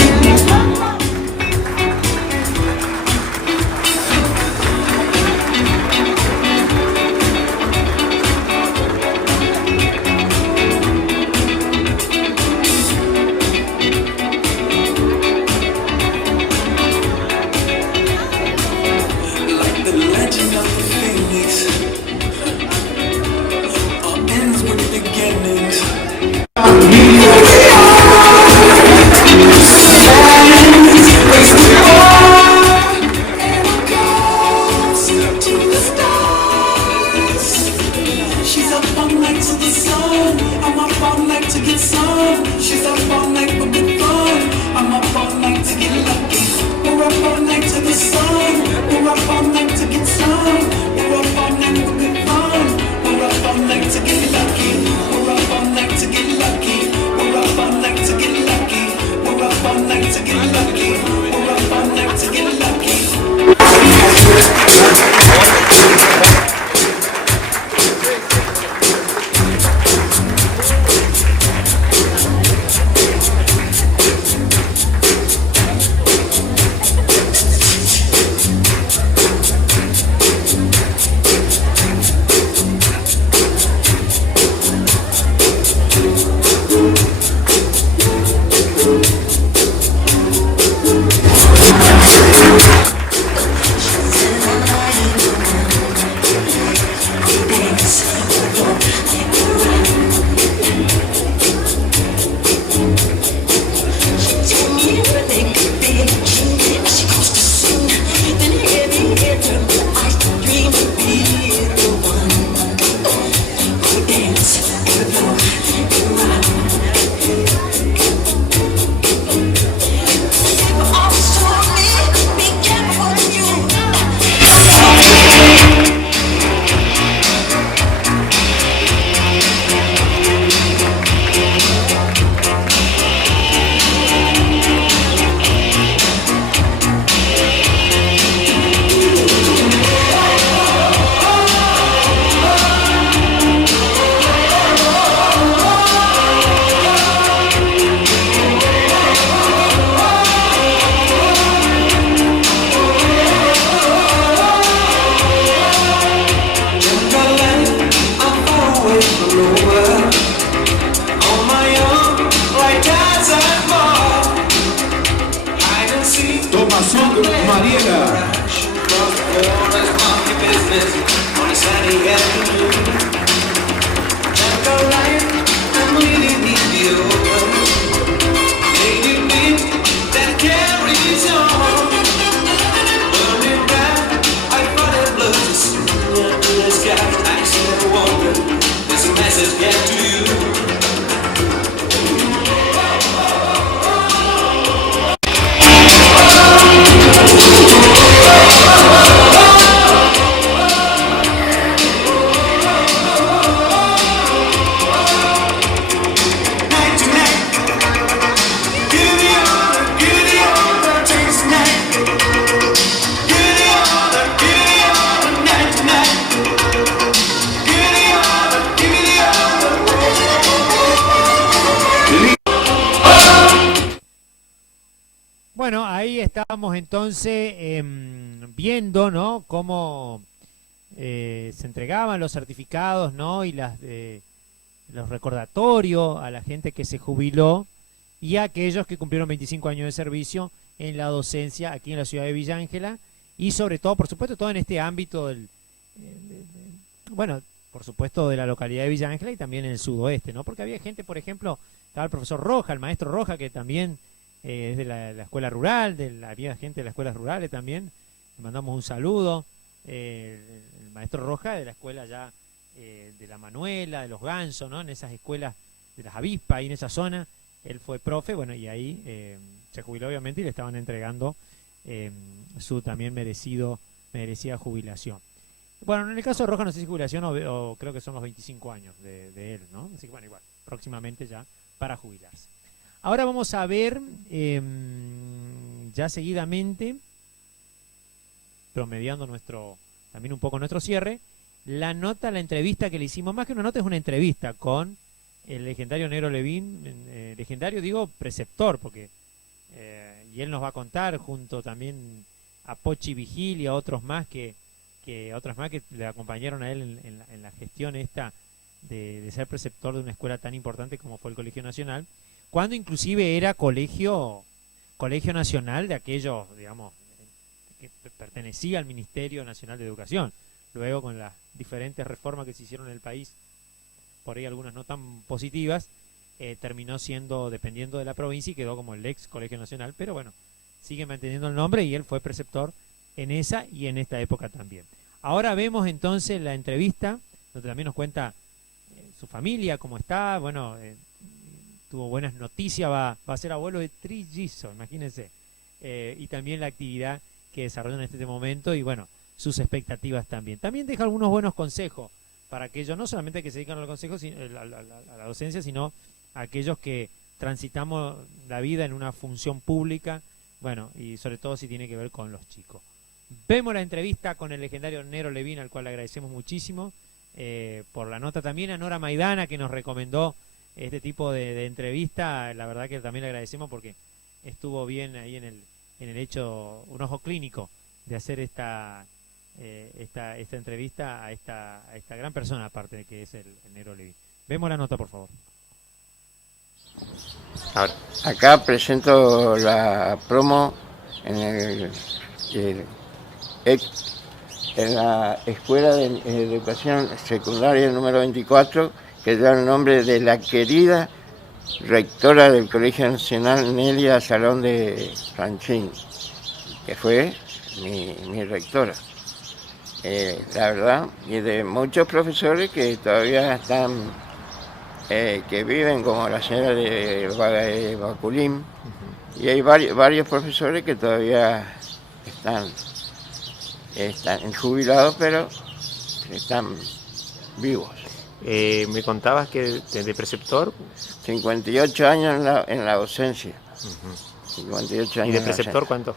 Mariela. Bueno, ahí estábamos entonces viendo, ¿no?, cómo se entregaban los certificados, ¿no?, y los recordatorios a la gente que se jubiló y a aquellos que cumplieron 25 años de servicio en la docencia aquí en la ciudad de Villa Ángela y sobre todo, por supuesto, todo en este ámbito bueno, por supuesto de la localidad de Villa Ángela y también en el sudoeste, ¿no?, porque había gente, por ejemplo, estaba el profesor Roja, el maestro Roja, que también es de la escuela rural, había gente de las escuelas rurales también, le mandamos un saludo, el maestro Roja de la escuela ya de la Manuela, de los Gansos, ¿no?, en esas escuelas de las avispas, ahí en esa zona, él fue profe, bueno, y ahí se jubiló obviamente y le estaban entregando su también merecida jubilación. Bueno, en el caso de Roja no sé si jubilación o creo que son los 25 años de él, ¿no? Así que bueno, igual, próximamente ya para jubilarse. Ahora vamos a ver ya seguidamente, promediando también un poco nuestro cierre, la entrevista que le hicimos, más que una nota es una entrevista con el legendario Nero Levín, legendario digo preceptor, porque y él nos va a contar junto también a Pochi Vigil y a otros más que le acompañaron a él en la gestión esta de ser preceptor de una escuela tan importante como fue el Colegio Nacional, cuando inclusive era colegio nacional de aquellos, digamos, que pertenecía al Ministerio Nacional de Educación. Luego, con las diferentes reformas que se hicieron en el país, por ahí algunas no tan positivas, terminó siendo dependiendo de la provincia y quedó como el ex Colegio Nacional, pero bueno, sigue manteniendo el nombre y él fue preceptor en esa y en esta época también. Ahora vemos entonces la entrevista, donde también nos cuenta su familia, cómo está, bueno, tuvo buenas noticias, va a ser abuelo de trillizo, imagínense, y también la actividad que desarrolla en este momento y bueno, sus expectativas también. También deja algunos buenos consejos para aquellos, no solamente que se dedican a los consejos, a la docencia, sino a aquellos que transitamos la vida en una función pública, bueno, y sobre todo si tiene que ver con los chicos. Vemos la entrevista con el legendario Nero Levín, al cual le agradecemos muchísimo, por la nota también a Nora Maidana, que nos recomendó este tipo de entrevista. La verdad que también le agradecemos porque estuvo bien ahí en el hecho, un ojo clínico de hacer esta entrevista a esta gran persona, aparte de que es el Nero Levín. Vemos la nota, por favor. Ahora, acá presento la promo en la Escuela de Educación Secundaria número 24, que da el nombre de la querida rectora del Colegio Nacional, Nelia Salón de Franchín, que fue mi rectora. La verdad, y de muchos profesores que todavía están, que viven, como la señora de Baculín, y hay varios profesores que todavía están jubilados, pero están vivos. Me contabas que de preceptor. 58 años en la docencia. 58 años. ¿Y de preceptor cuánto?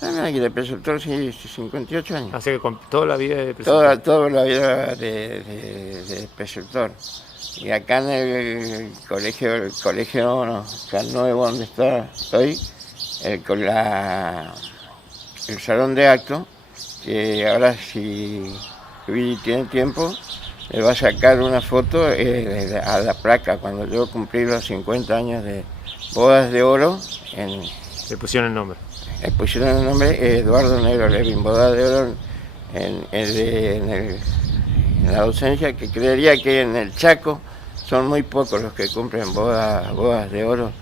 Y de preceptor sí, 58 años. Así que con toda la vida de preceptor. Toda la vida de preceptor. Y acá en el colegio nuevo donde estoy, el salón de acto, que ahora si Viri tiene tiempo, le va a sacar una foto a la placa, cuando yo cumplí los 50 años de bodas de oro. Le pusieron el nombre. Le pusieron el nombre Eduardo Nero Levín, bodas de oro en la docencia, que creería que en el Chaco son muy pocos los que cumplen bodas de oro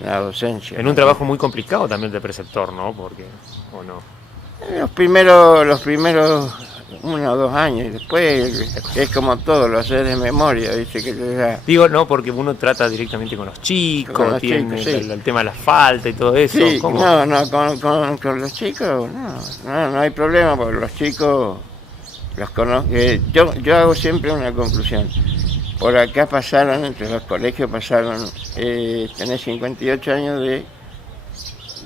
en la docencia. En un trabajo muy complicado también de preceptor, ¿no? Porque, ¿o no? Los primeros 1 o 2 años, y después es como todo, lo haces de memoria, dice que ya... Digo, no, porque uno trata directamente con los chicos, tiene sí. el tema de la falta y todo eso. Sí, ¿cómo? no, con los chicos no hay problema, porque los chicos los conozco. Yo hago siempre una conclusión. Por acá pasaron, entre los colegios pasaron, tenés 58 años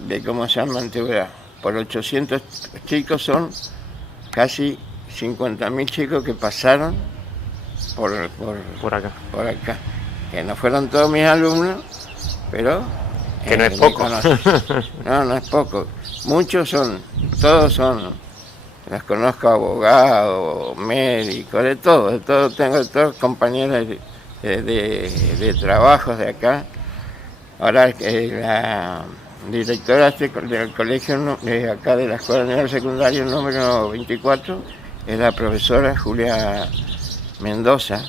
de cómo se llama antigüedad. Por 800 chicos son casi 50.000 chicos que pasaron por acá. Que no fueron todos mis alumnos, pero... Que no es poco. No es poco. Todos son, los conozco, abogados, médicos, de todo. Tengo todos compañeros de trabajos de acá. Ahora la directora del colegio acá de la Escuela Nacional Secundaria número 24 es la profesora Julia Mendoza.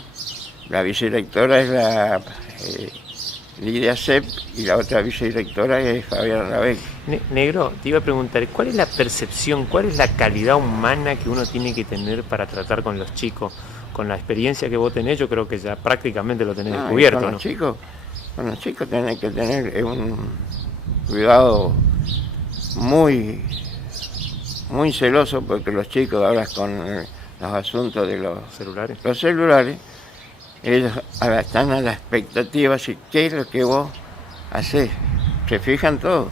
La vicedirectora es la Lidia Sepp y la otra vicedirectora es Fabián Lavec. Negro, te iba a preguntar, ¿cuál es la percepción, cuál es la calidad humana que uno tiene que tener para tratar con los chicos? Con la experiencia que vos tenés, yo creo que ya prácticamente lo tenés descubierto, con ¿no? Con los chicos tenés que tener un cuidado muy celoso, porque los chicos ahora con los asuntos de los celulares, ellos ahora están a la expectativa de qué es lo que vos hacés, se fijan todo.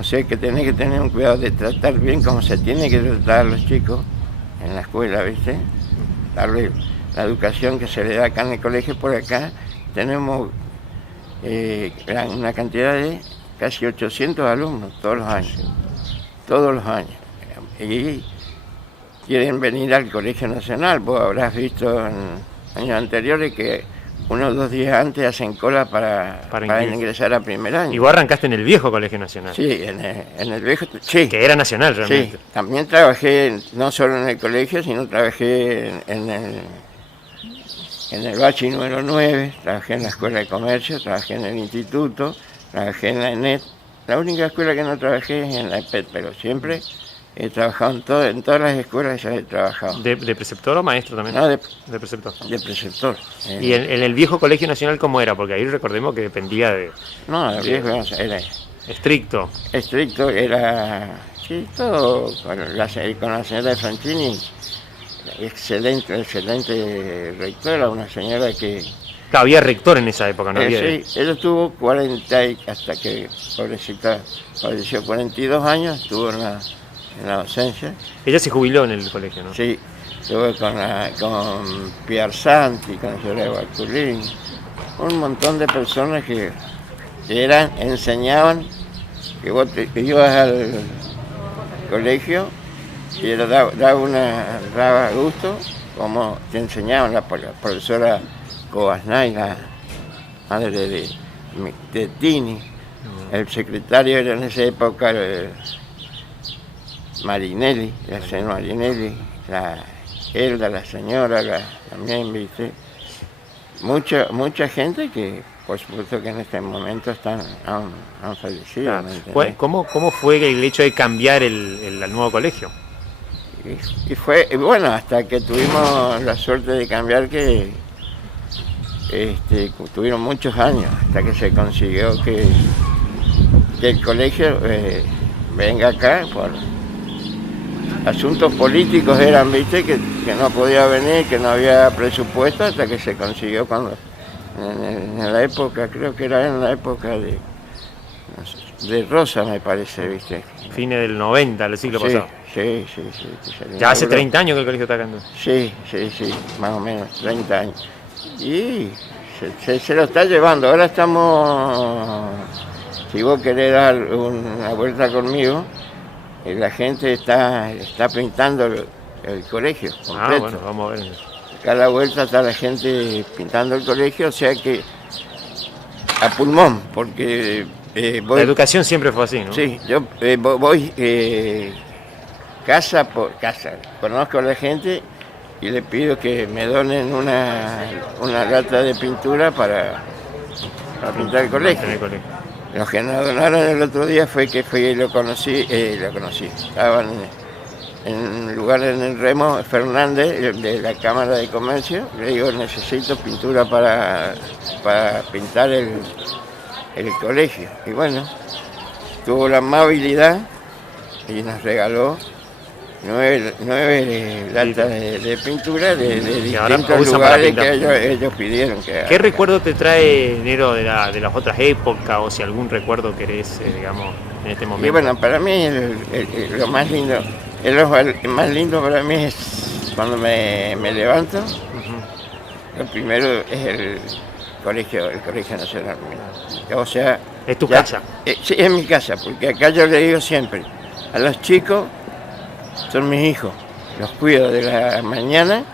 O sea que tenés que tener un cuidado de tratar bien como se tiene que tratar a los chicos en la escuela, ¿viste? Darle la educación que se le da acá en el colegio por acá, tenemos una cantidad de casi 800 alumnos todos los años. Y quieren venir al Colegio Nacional. Vos habrás visto en años anteriores que 1 o 2 días antes hacen cola para ingresar a primer año. Y vos arrancaste en el viejo Colegio Nacional. Sí, en el viejo, sí. Que era nacional realmente. Sí, también trabajé no solo en el colegio, sino trabajé en el Bachi número 9, trabajé en la Escuela de Comercio, trabajé en el Instituto, trabajé en la ENET. La única escuela que no trabajé es en la EPET, pero siempre he trabajado en todas las escuelas, ya he trabajado. ¿De preceptor o maestro también? No, de preceptor. De preceptor. ¿Y en el viejo Colegio Nacional cómo era? Porque ahí recordemos que dependía de... No, el viejo era estricto. Estricto, era... Sí, todo con la señora de Franchini, excelente rectora, una señora que... Había rector en esa época, ¿no? Sí, ella tuvo 40, hasta que, pobrecita, falleció 42 años, estuvo en la docencia. Ella se jubiló en el colegio, ¿no? Sí, estuve con Pierre Santi, con la señora Bartolín, un montón de personas que enseñaban, que vos que ibas al colegio y daba gusto como te enseñaban la profesora Cobasnay, la madre de Tini, el secretario era en esa época Marinelli, la señora Marinelli, la Elda, la señora, también, viste, mucha gente que por supuesto que en este momento han fallecido. Claro. ¿Cómo fue el hecho de cambiar el nuevo colegio? Y fue, bueno, hasta que tuvimos la suerte de cambiar, que tuvieron muchos años, hasta que se consiguió que el colegio venga acá por asuntos políticos, eran, viste, que no podía venir, que no había presupuesto, hasta que se consiguió cuando en la época, creo que era en la época de Rosa, me parece, viste. Fines del 90, del siglo pasado. Sí. Ya hace 30 años que el colegio está acá. Sí, más o menos, 30 años. Y se lo está llevando. Ahora estamos, si vos querés dar una vuelta conmigo, la gente está pintando el colegio completo. Bueno, vamos a ver. Cada vuelta está la gente pintando el colegio, o sea que a pulmón, porque la educación siempre fue así, ¿no? Sí, yo voy casa por casa, conozco a la gente y le pido que me donen una lata de pintura para pintar el colegio. Los que nos donaron el otro día fue que fui y lo conocí. Estaban en un lugar en el Remo Fernández, de la Cámara de Comercio. Le digo, necesito pintura para pintar el colegio. Y bueno, tuvo la amabilidad y nos regaló 9 latas de pintura de distintos lugares que ellos pidieron. ¿Qué recuerdo te trae, Nero, de las otras épocas, o si algún recuerdo querés, digamos, en este momento? Y bueno, para mí lo más lindo, más lindo para mí es cuando me levanto. Lo primero es el Colegio Nacional. O sea, ¿es tu casa? Sí, es mi casa, porque acá yo le digo siempre, a los chicos son mis hijos, los cuido de la mañana,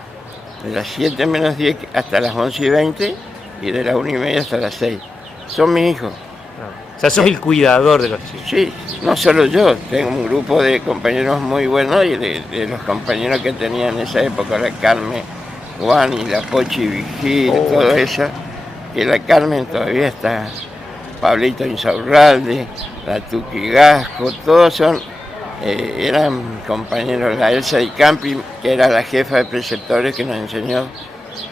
de las 7 menos 10 hasta las 11:20 y de las 1:30 hasta las 6. Son mis hijos. O sea, sos el cuidador de los chicos. Sí, no solo yo, tengo un grupo de compañeros muy buenos y de los compañeros que tenía en esa época, la Carmen, Juan y la Pochi Vigil, todo eso, que la Carmen todavía está, Pablito Insaurralde, la Tuqui Gasco, todos eran compañeros, la Elsa Di Campi, que era la jefa de preceptores, que nos enseñó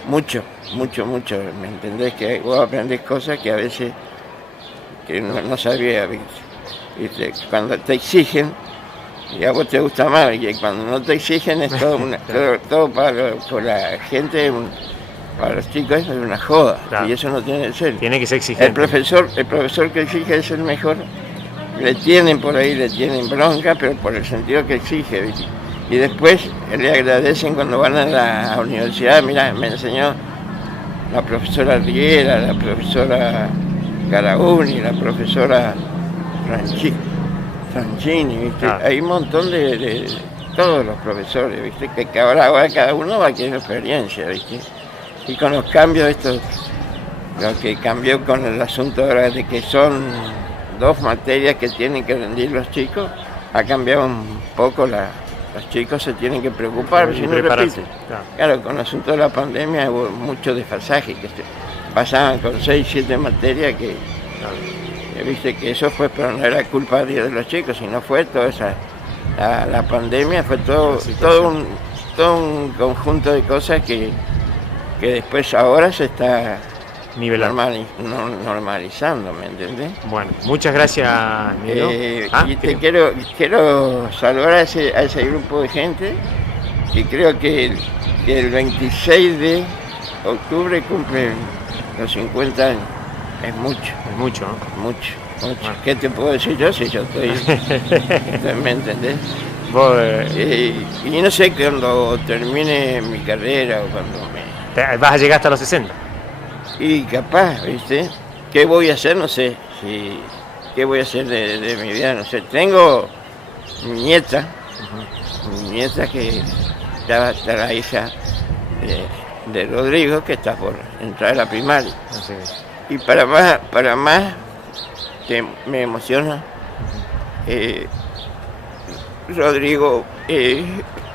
mucho, ¿me entendés? Que vos aprendés cosas que a veces que no sabía, ¿viste? Cuando te exigen, y a vos te gusta más, y cuando no te exigen es todo para la gente, para los chicos es una joda, claro. Y eso no tiene que ser. Tiene que ser exigente. El profesor que exige es el mejor. Le tienen bronca, pero por el sentido que exige, ¿viste? Y después le agradecen cuando van a la universidad. Mira, me enseñó la profesora Riera, la profesora Garauni, la profesora Franchini, ¿viste? Ah. Hay un montón de todos los profesores, ¿viste? Que ahora cada uno va a querer experiencia, ¿viste? Y con los cambios estos, lo que cambió con el asunto ahora de que son 2 materias que tienen que rendir los chicos, ha cambiado un poco los chicos se tienen que preocupar, si no repiten. Claro, con el asunto de la pandemia hubo mucho desfasaje, que pasaban con 6, 7 materias que, viste que eso fue, pero no era culpa de los chicos, sino fue toda esa, la pandemia, fue todo un conjunto de cosas que después ahora se está normalizando, ¿me entendés? Bueno, muchas gracias, Miguel. Y te quiero saludar a ese grupo de gente que creo que el 26 de octubre cumplen los 50 años. Es mucho. Es mucho, ¿no? Mucho. Bueno. ¿Qué te puedo decir yo si yo estoy? ¿Me entendés? Vos, y no sé cuando termine mi carrera o cuando vas a llegar hasta los 60. Y capaz, ¿viste? ¿Qué voy a hacer? No sé. ¿Qué voy a hacer de mi vida? No sé. Tengo mi nieta, que ya está la hija de Rodrigo, que está por entrar a la primaria. Así es. Y para más que me emociona, Rodrigo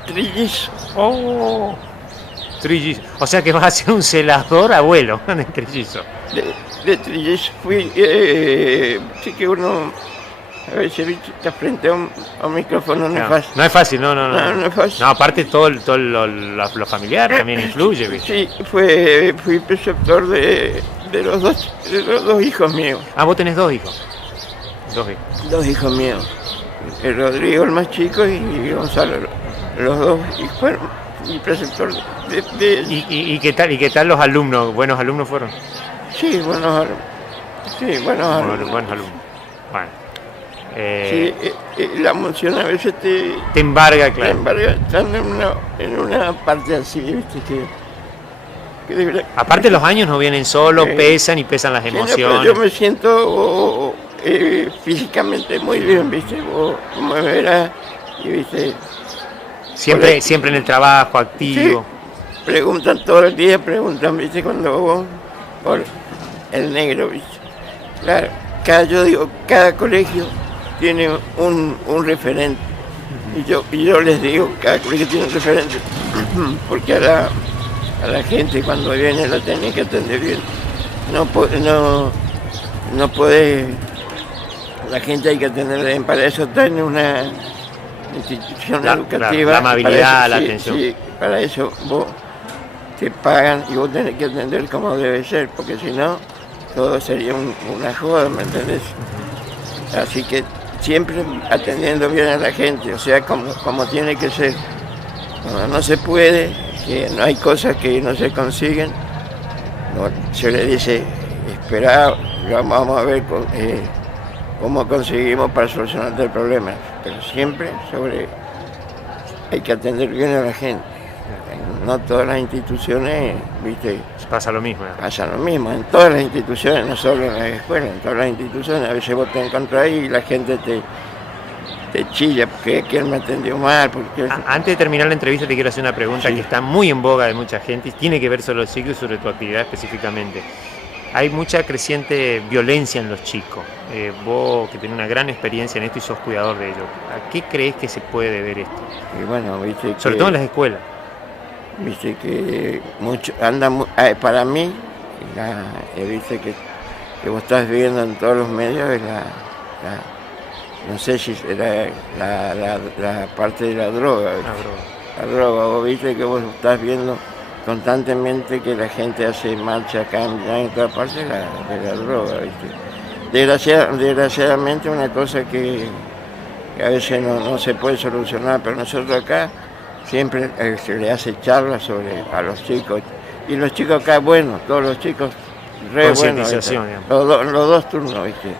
trillizo. Oh, trillizo. O sea que vas a ser un celador abuelo de trillizo. De trillizo fui, sí que uno a veces está frente a un micrófono, no es fácil. No es fácil, no. No es fácil. No, aparte todo lo familiar también influye, ¿viste? Sí, fui preceptor de los dos hijos míos. Ah, vos tenés 2 hijos. 2 hijos míos. El Rodrigo, el más chico, y Gonzalo, los 2. Y fueron mi preceptor de ¿Y qué tal los alumnos? ¿Buenos alumnos fueron? Sí, buenos alumnos. Buenos alumnos. Bueno. Sí, la emoción a veces te embarga, claro. Te embarga estando en una parte así, ¿viste? Que de verdad, aparte los años no vienen solos, pesan las emociones. Yo me siento físicamente muy bien, ¿viste? Como verás, y ¿viste? Siempre en el trabajo, activo. Sí, preguntan todo el día, ¿viste? Cuando vos, por el negro, ¿viste? Claro, cada colegio tiene un referente. Y yo les digo, cada colegio tiene un referente. Porque a la gente cuando viene la tiene que atender bien. No puede, la gente hay que atenderla bien. Para eso está en una institución educativa. La amabilidad, eso, la atención. Sí, para eso vos te pagan y vos tenés que atender como debe ser, porque si no, todo sería una joda, ¿me entendés? Así que siempre atendiendo bien a la gente, o sea, como tiene que ser. Cuando no se puede, que no hay cosas que no se consiguen, se le dice, esperá, vamos a ver cómo conseguimos para solucionar el problema. Pero siempre hay que atender bien a la gente. No todas las instituciones, ¿viste? Pasa lo mismo. Pasa lo mismo, en todas las instituciones, no solo en las escuelas, en todas las instituciones. A veces vos te encontrás ahí y la gente te chilla porque quién me atendió mal. Antes de terminar la entrevista te quiero hacer una pregunta que está muy en boga de mucha gente y tiene que ver sobre los chicos y sobre tu actividad específicamente. Hay mucha creciente violencia en los chicos. Vos que tenés una gran experiencia en esto y sos cuidador de ellos, ¿a qué crees que se puede deber esto? Y bueno, viste sobre todo en las escuelas. Viste que mucho para mí, viste que vos estás viendo en todos los medios es no sé si será la parte de la droga. La droga, vos viste que vos estás viendo constantemente que la gente hace marcha acá en toda parte de la droga, ¿viste? Desgraciadamente una cosa que a veces no se puede solucionar, pero nosotros acá siempre se le hace charlas a los chicos. Y los chicos acá, bueno, todos los chicos re buenos. Los 2 turnos, ¿viste?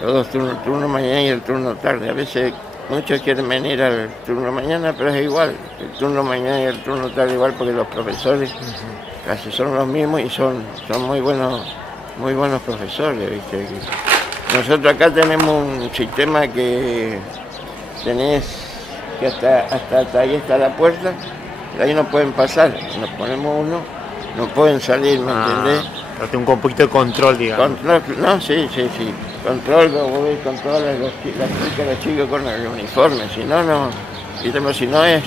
Los 2 turnos, el turno mañana y el turno tarde. A veces muchos quieren venir al turno mañana, pero es igual. El turno mañana y el turno tarde igual porque los profesores casi son los mismos y son muy buenos profesores, ¿viste? Nosotros acá tenemos un sistema que tenés que hasta ahí está la puerta, de ahí no pueden pasar. Nos ponemos uno, no pueden salir, ¿me entendés? Un poquito de control, digamos. Control, no, sí. Control, vos ves, control a los chicos con el uniforme, si no, si no es,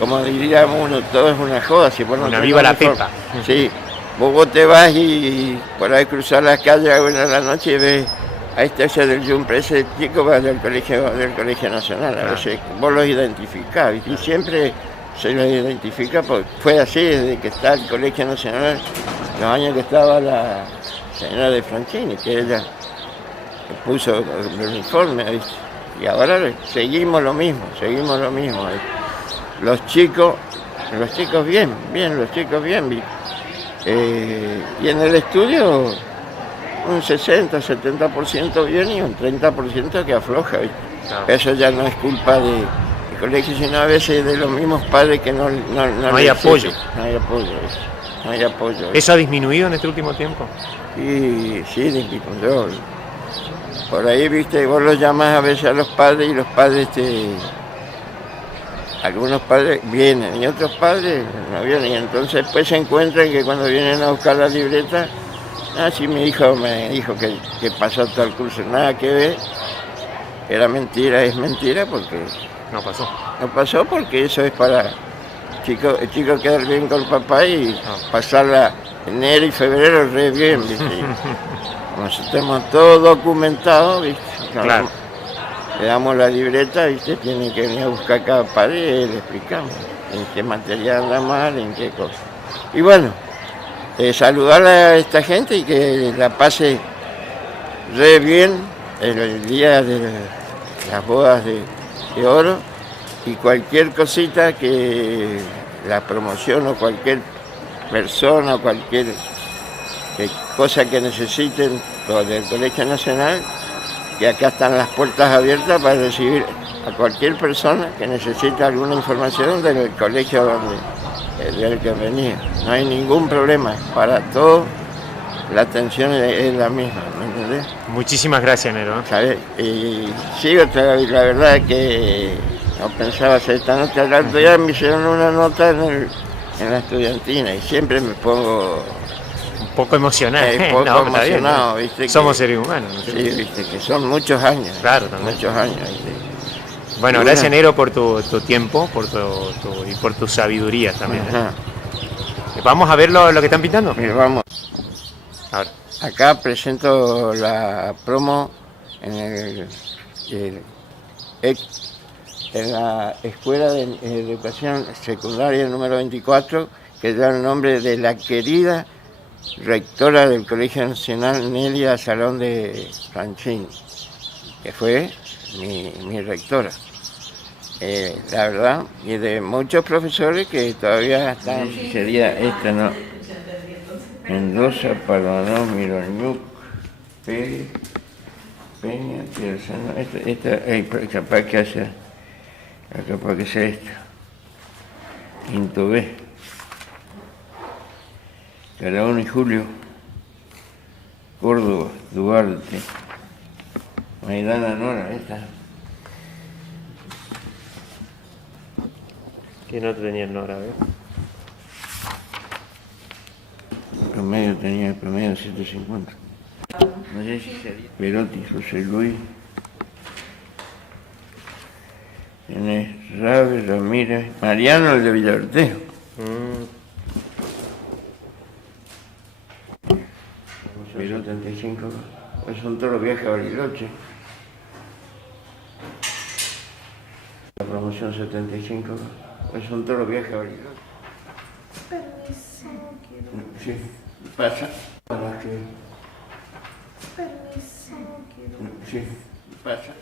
como diríamos uno, todo es una joda. Si una viva la pepa. Sí, vos te vas y por ahí cruzar las calles a una de la noche y ves, ahí está ese del Jump, ese chico va del colegio nacional, a veces vos los identificás, y siempre se los identifica, porque fue así desde que está el colegio nacional, los años que estaba la señora de Franchini, que ella puso el uniforme, ¿viste? Y ahora seguimos lo mismo. Los chicos bien, y en el estudio un 60-70% bien y un 30% que afloja, ¿viste? Claro. Eso ya no es culpa del colegio, sino a veces de los mismos padres que no hay apoyo. No hay apoyo. ¿Eso ha disminuido en este último tiempo? Sí, disminuyó. Por ahí, viste, vos los llamás a veces a los padres y los padres algunos padres vienen y otros padres no vienen. Y entonces después se encuentran que cuando vienen a buscar la libreta, sí, mi hijo me dijo que pasó tal curso, nada que ver. Era mentira, es mentira porque... No pasó. No pasó porque eso es para el chico quedar bien con el papá y pasarla enero y febrero re bien, ¿viste? Nosotros tenemos todo documentado, ¿viste? Claro. Le damos la libreta, ¿viste? Tiene que venir a buscar cada padre y le explicamos en qué material anda mal, en qué cosa. Y bueno, saludar a esta gente y que la pase re bien el día de las bodas de oro, y cualquier cosita que la promoción o cualquier persona o cualquier cosa que necesiten los del Colegio Nacional, que acá están las puertas abiertas para recibir a cualquier persona que necesite alguna información del colegio del que venía. No hay ningún problema, para todo la atención es la misma, ¿me entendés? Muchísimas gracias, Nero. ¿Sabes? Y sí, la verdad es que no pensaba hacer esta nota. El otro día me hicieron una nota en la estudiantina y siempre me pongo... Un poco emocionado. Emocionado, ¿viste? Somos seres humanos, ¿no? Sí, viste, que son muchos años. Claro, también. Muchos años, ¿viste? Bueno, gracias, Nero, por tu tiempo y por tu sabiduría también. ¿Vamos a ver lo que están pintando? Mira, vamos. Ahora. Acá presento la promo en la Escuela de Educación Secundaria número 24, que da el nombre de la querida rectora del Colegio Nacional, Nelia Salón de Franchini, que fue mi rectora. La verdad, y de muchos profesores que todavía están... Sería esta, ¿no? Mendoza, Palonó, Miroñuc, Pérez, Peña, Pirazano, capaz que sea esta. Quinto B. Caraón y Julio, Córdoba, Duarte, Maidana Nora, esta. ¿Qué nota tenía el Nora? Promedio 150. No sé si sería. Perotti, José Luis. Tienes Rabe, Ramírez, Mariano, el de Villarteo. Pero 35, pues son todos los viajes a Bariloche. La promoción 75, pues son todos los viajes a Bariloche. Permiso, quiero. Sí, pasa. Para que... Permiso, quiero. Sí, pasa.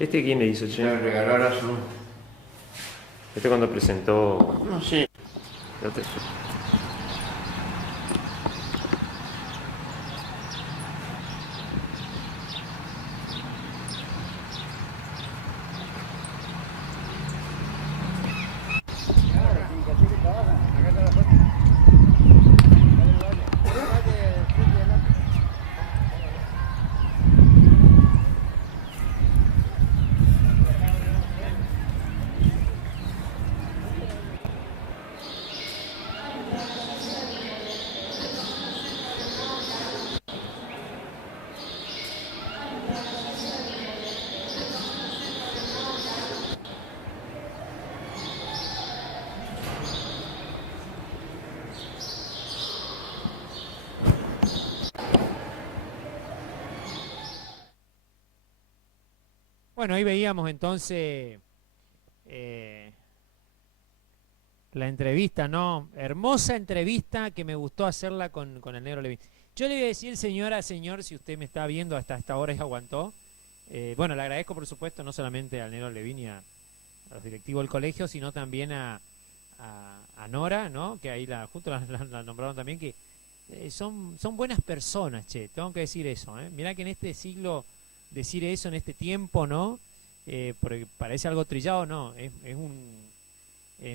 ¿Este quién le hizo, che? Le regaló a su... Este cuando presentó... No sé. Bueno, ahí veíamos entonces eh, la entrevista, ¿no? Hermosa entrevista que me gustó hacerla con el negro Levin. Yo le voy a decir, señora, señor, si usted me está viendo hasta esta hora y aguantó. Bueno, le agradezco, por supuesto, no solamente al negro Levin y a los directivos del colegio, sino también a Nora, ¿no? Que ahí justo la nombraron también, que son buenas personas, che, tengo que decir eso, ¿eh? Mirá que en este siglo decir eso, en este tiempo, ¿no? Porque parece algo trillado, no,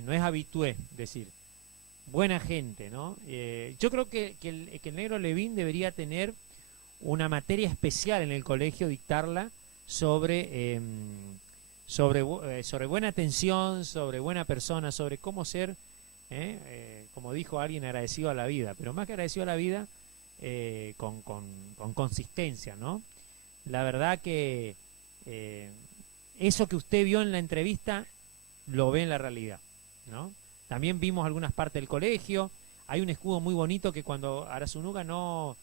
no es habitué decir. Buena gente, ¿no? Yo creo que el negro Levin debería tener una materia especial en el colegio, dictarla sobre buena atención, sobre buena persona, sobre cómo ser, como dijo alguien, agradecido a la vida, pero más que agradecido a la vida, con consistencia, ¿no? La verdad que eso que usted vio en la entrevista lo ve en la realidad, ¿no? También vimos algunas partes del colegio. Hay un escudo muy bonito que cuando Arasunuga ganó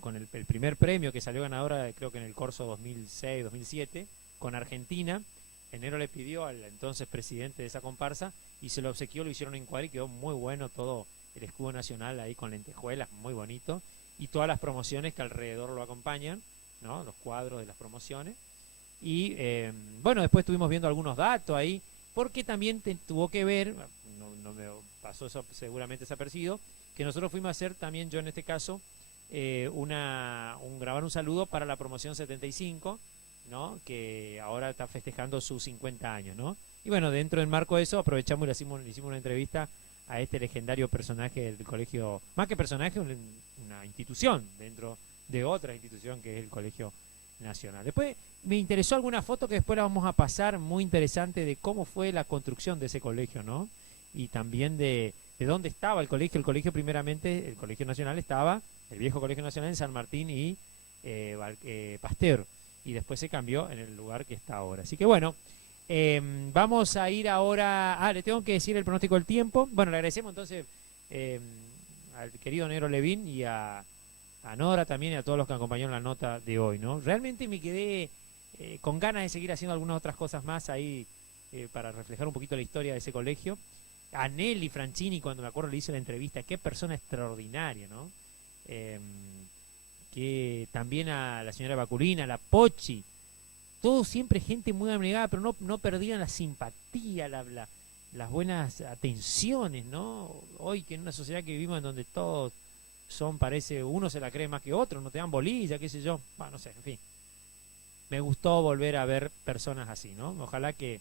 con el primer premio que salió ganadora, creo que en el Corso 2006-2007, con Argentina, Enero le pidió al entonces presidente de esa comparsa y se lo obsequió, lo hicieron en cuadro y quedó muy bueno todo el escudo nacional ahí con lentejuelas, muy bonito, y todas las promociones que alrededor lo acompañan, ¿no? Los cuadros de las promociones. Y bueno, después estuvimos viendo algunos datos ahí, porque también tuvo que ver, no me pasó eso seguramente desapercibido, que nosotros fuimos a hacer también, yo en este caso, grabar un saludo para la promoción 75, ¿no? Que ahora está festejando sus 50 años, ¿no? Y bueno, dentro del marco de eso aprovechamos y le hicimos una entrevista a este legendario personaje del colegio, más que personaje, una institución dentro de otra institución que es el Colegio Nacional. Después me interesó alguna foto que después la vamos a pasar, muy interesante, de cómo fue la construcción de ese colegio, ¿no? Y también de dónde estaba el colegio. El colegio primeramente, el Colegio Nacional estaba, el viejo Colegio Nacional en San Martín y Pasteur, y después se cambió en el lugar que está ahora. Así que bueno, vamos a ir ahora, le tengo que decir el pronóstico del tiempo. Bueno, le agradecemos entonces al querido negro Levin y a Nora también y a todos los que acompañaron la nota de hoy, ¿no? Realmente me quedé con ganas de seguir haciendo algunas otras cosas más ahí para reflejar un poquito la historia de ese colegio. A Nelly Franchini, cuando me acuerdo le hice la entrevista, qué persona extraordinaria, ¿no? Que también a la señora Baculina, a la Pochi, todos siempre gente muy abnegada, pero no perdían la simpatía, las buenas atenciones, ¿no? Hoy que en una sociedad que vivimos en donde todos parece, uno se la cree más que otro, no te dan bolilla, qué sé yo, bueno, no sé, en fin. Me gustó volver a ver personas así, ¿no? Ojalá que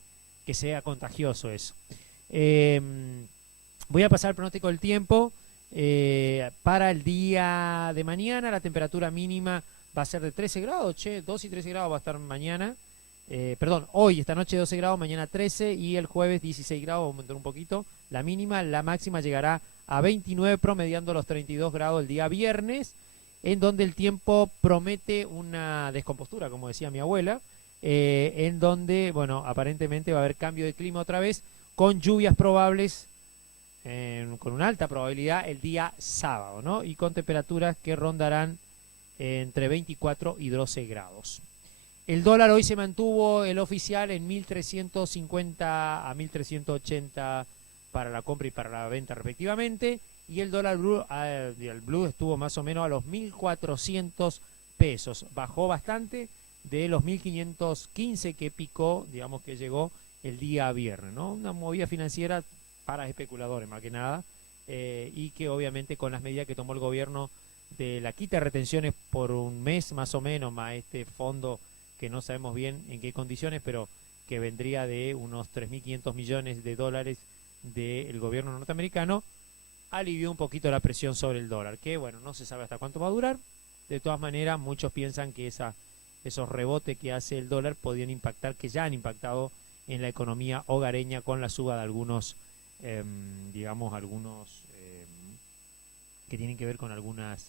sea contagioso eso. Voy a pasar el pronóstico del tiempo. Para el día de mañana la temperatura mínima va a ser de 13 grados, 2 y 13 grados va a estar mañana. Perdón, hoy, esta noche 12 grados, mañana 13 y el jueves 16 grados, va a aumentar un poquito la mínima. La máxima llegará a 29, promediando los 32 grados el día viernes, en donde el tiempo promete una descompostura, como decía mi abuela, en donde, bueno, aparentemente va a haber cambio de clima otra vez, con lluvias probables, con una alta probabilidad el día sábado, ¿no? Y con temperaturas que rondarán entre 24 y 12 grados. El dólar hoy se mantuvo, el oficial, en 1.350 a 1.380 para la compra y para la venta respectivamente, y el dólar blue, el blue estuvo más o menos a los 1.400 pesos, bajó bastante de los 1.515 que picó, digamos que llegó el día viernes, ¿no? Una movida financiera para especuladores más que nada, y que obviamente con las medidas que tomó el gobierno de la quita de retenciones por un mes más o menos, más este fondo que no sabemos bien en qué condiciones, pero que vendría de unos 3.500 millones de dólares del gobierno norteamericano, alivió un poquito la presión sobre el dólar, que bueno, no se sabe hasta cuánto va a durar. De todas maneras, muchos piensan que esos rebotes que hace el dólar podrían impactar, que ya han impactado en la economía hogareña con la suba de algunos, digamos, que tienen que ver con algunas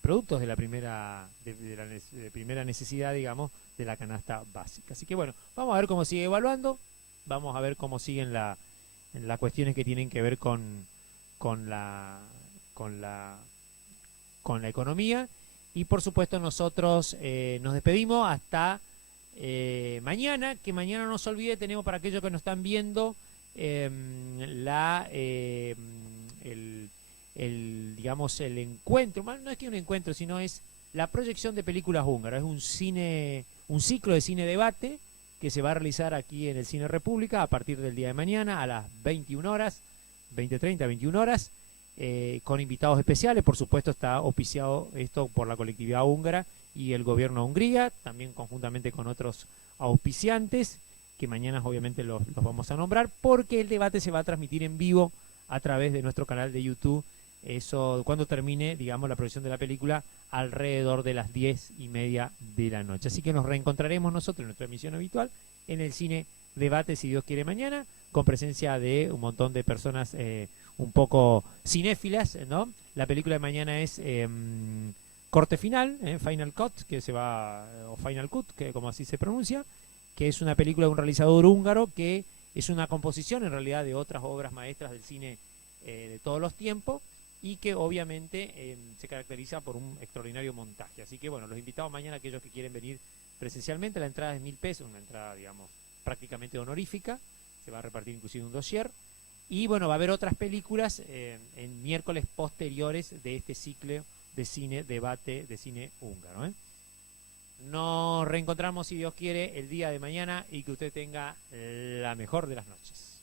productos de la primera de primera necesidad, digamos, de la canasta básica. Así que bueno, vamos a ver cómo sigue evaluando, vamos a ver cómo siguen las cuestiones que tienen que ver con la economía. Y por supuesto nosotros nos despedimos hasta mañana, que mañana no se olvide, tenemos para aquellos que nos están viendo digamos el encuentro, no es que un encuentro, sino es la proyección de películas húngaras, es un ciclo de cine debate que se va a realizar aquí en el Cine República a partir del día de mañana a las 21 horas, 20:30, 21 horas, con invitados especiales. Por supuesto está auspiciado esto por la colectividad húngara y el gobierno de Hungría, también conjuntamente con otros auspiciantes, que mañana obviamente los vamos a nombrar, porque el debate se va a transmitir en vivo a través de nuestro canal de YouTube, eso cuando termine, digamos, la proyección de la película, alrededor de las 10:30 de la noche. Así que nos reencontraremos nosotros en nuestra emisión habitual en el Cine Debate, si Dios quiere, mañana, con presencia de un montón de personas un poco cinéfilas, ¿no? La película de mañana es Corte Final, Final Cut, o Final Cut, que como así se pronuncia, que es una película de un realizador húngaro que es una composición en realidad de otras obras maestras del cine de todos los tiempos, y que obviamente se caracteriza por un extraordinario montaje. Así que bueno, los invitamos mañana, aquellos que quieren venir presencialmente. La entrada es 1.000 pesos, una entrada, digamos, prácticamente honorífica, se va a repartir inclusive un dossier, y bueno, va a haber otras películas en miércoles posteriores de este ciclo de cine debate de cine húngaro. Nos reencontramos, si Dios quiere, el día de mañana, y que usted tenga la mejor de las noches.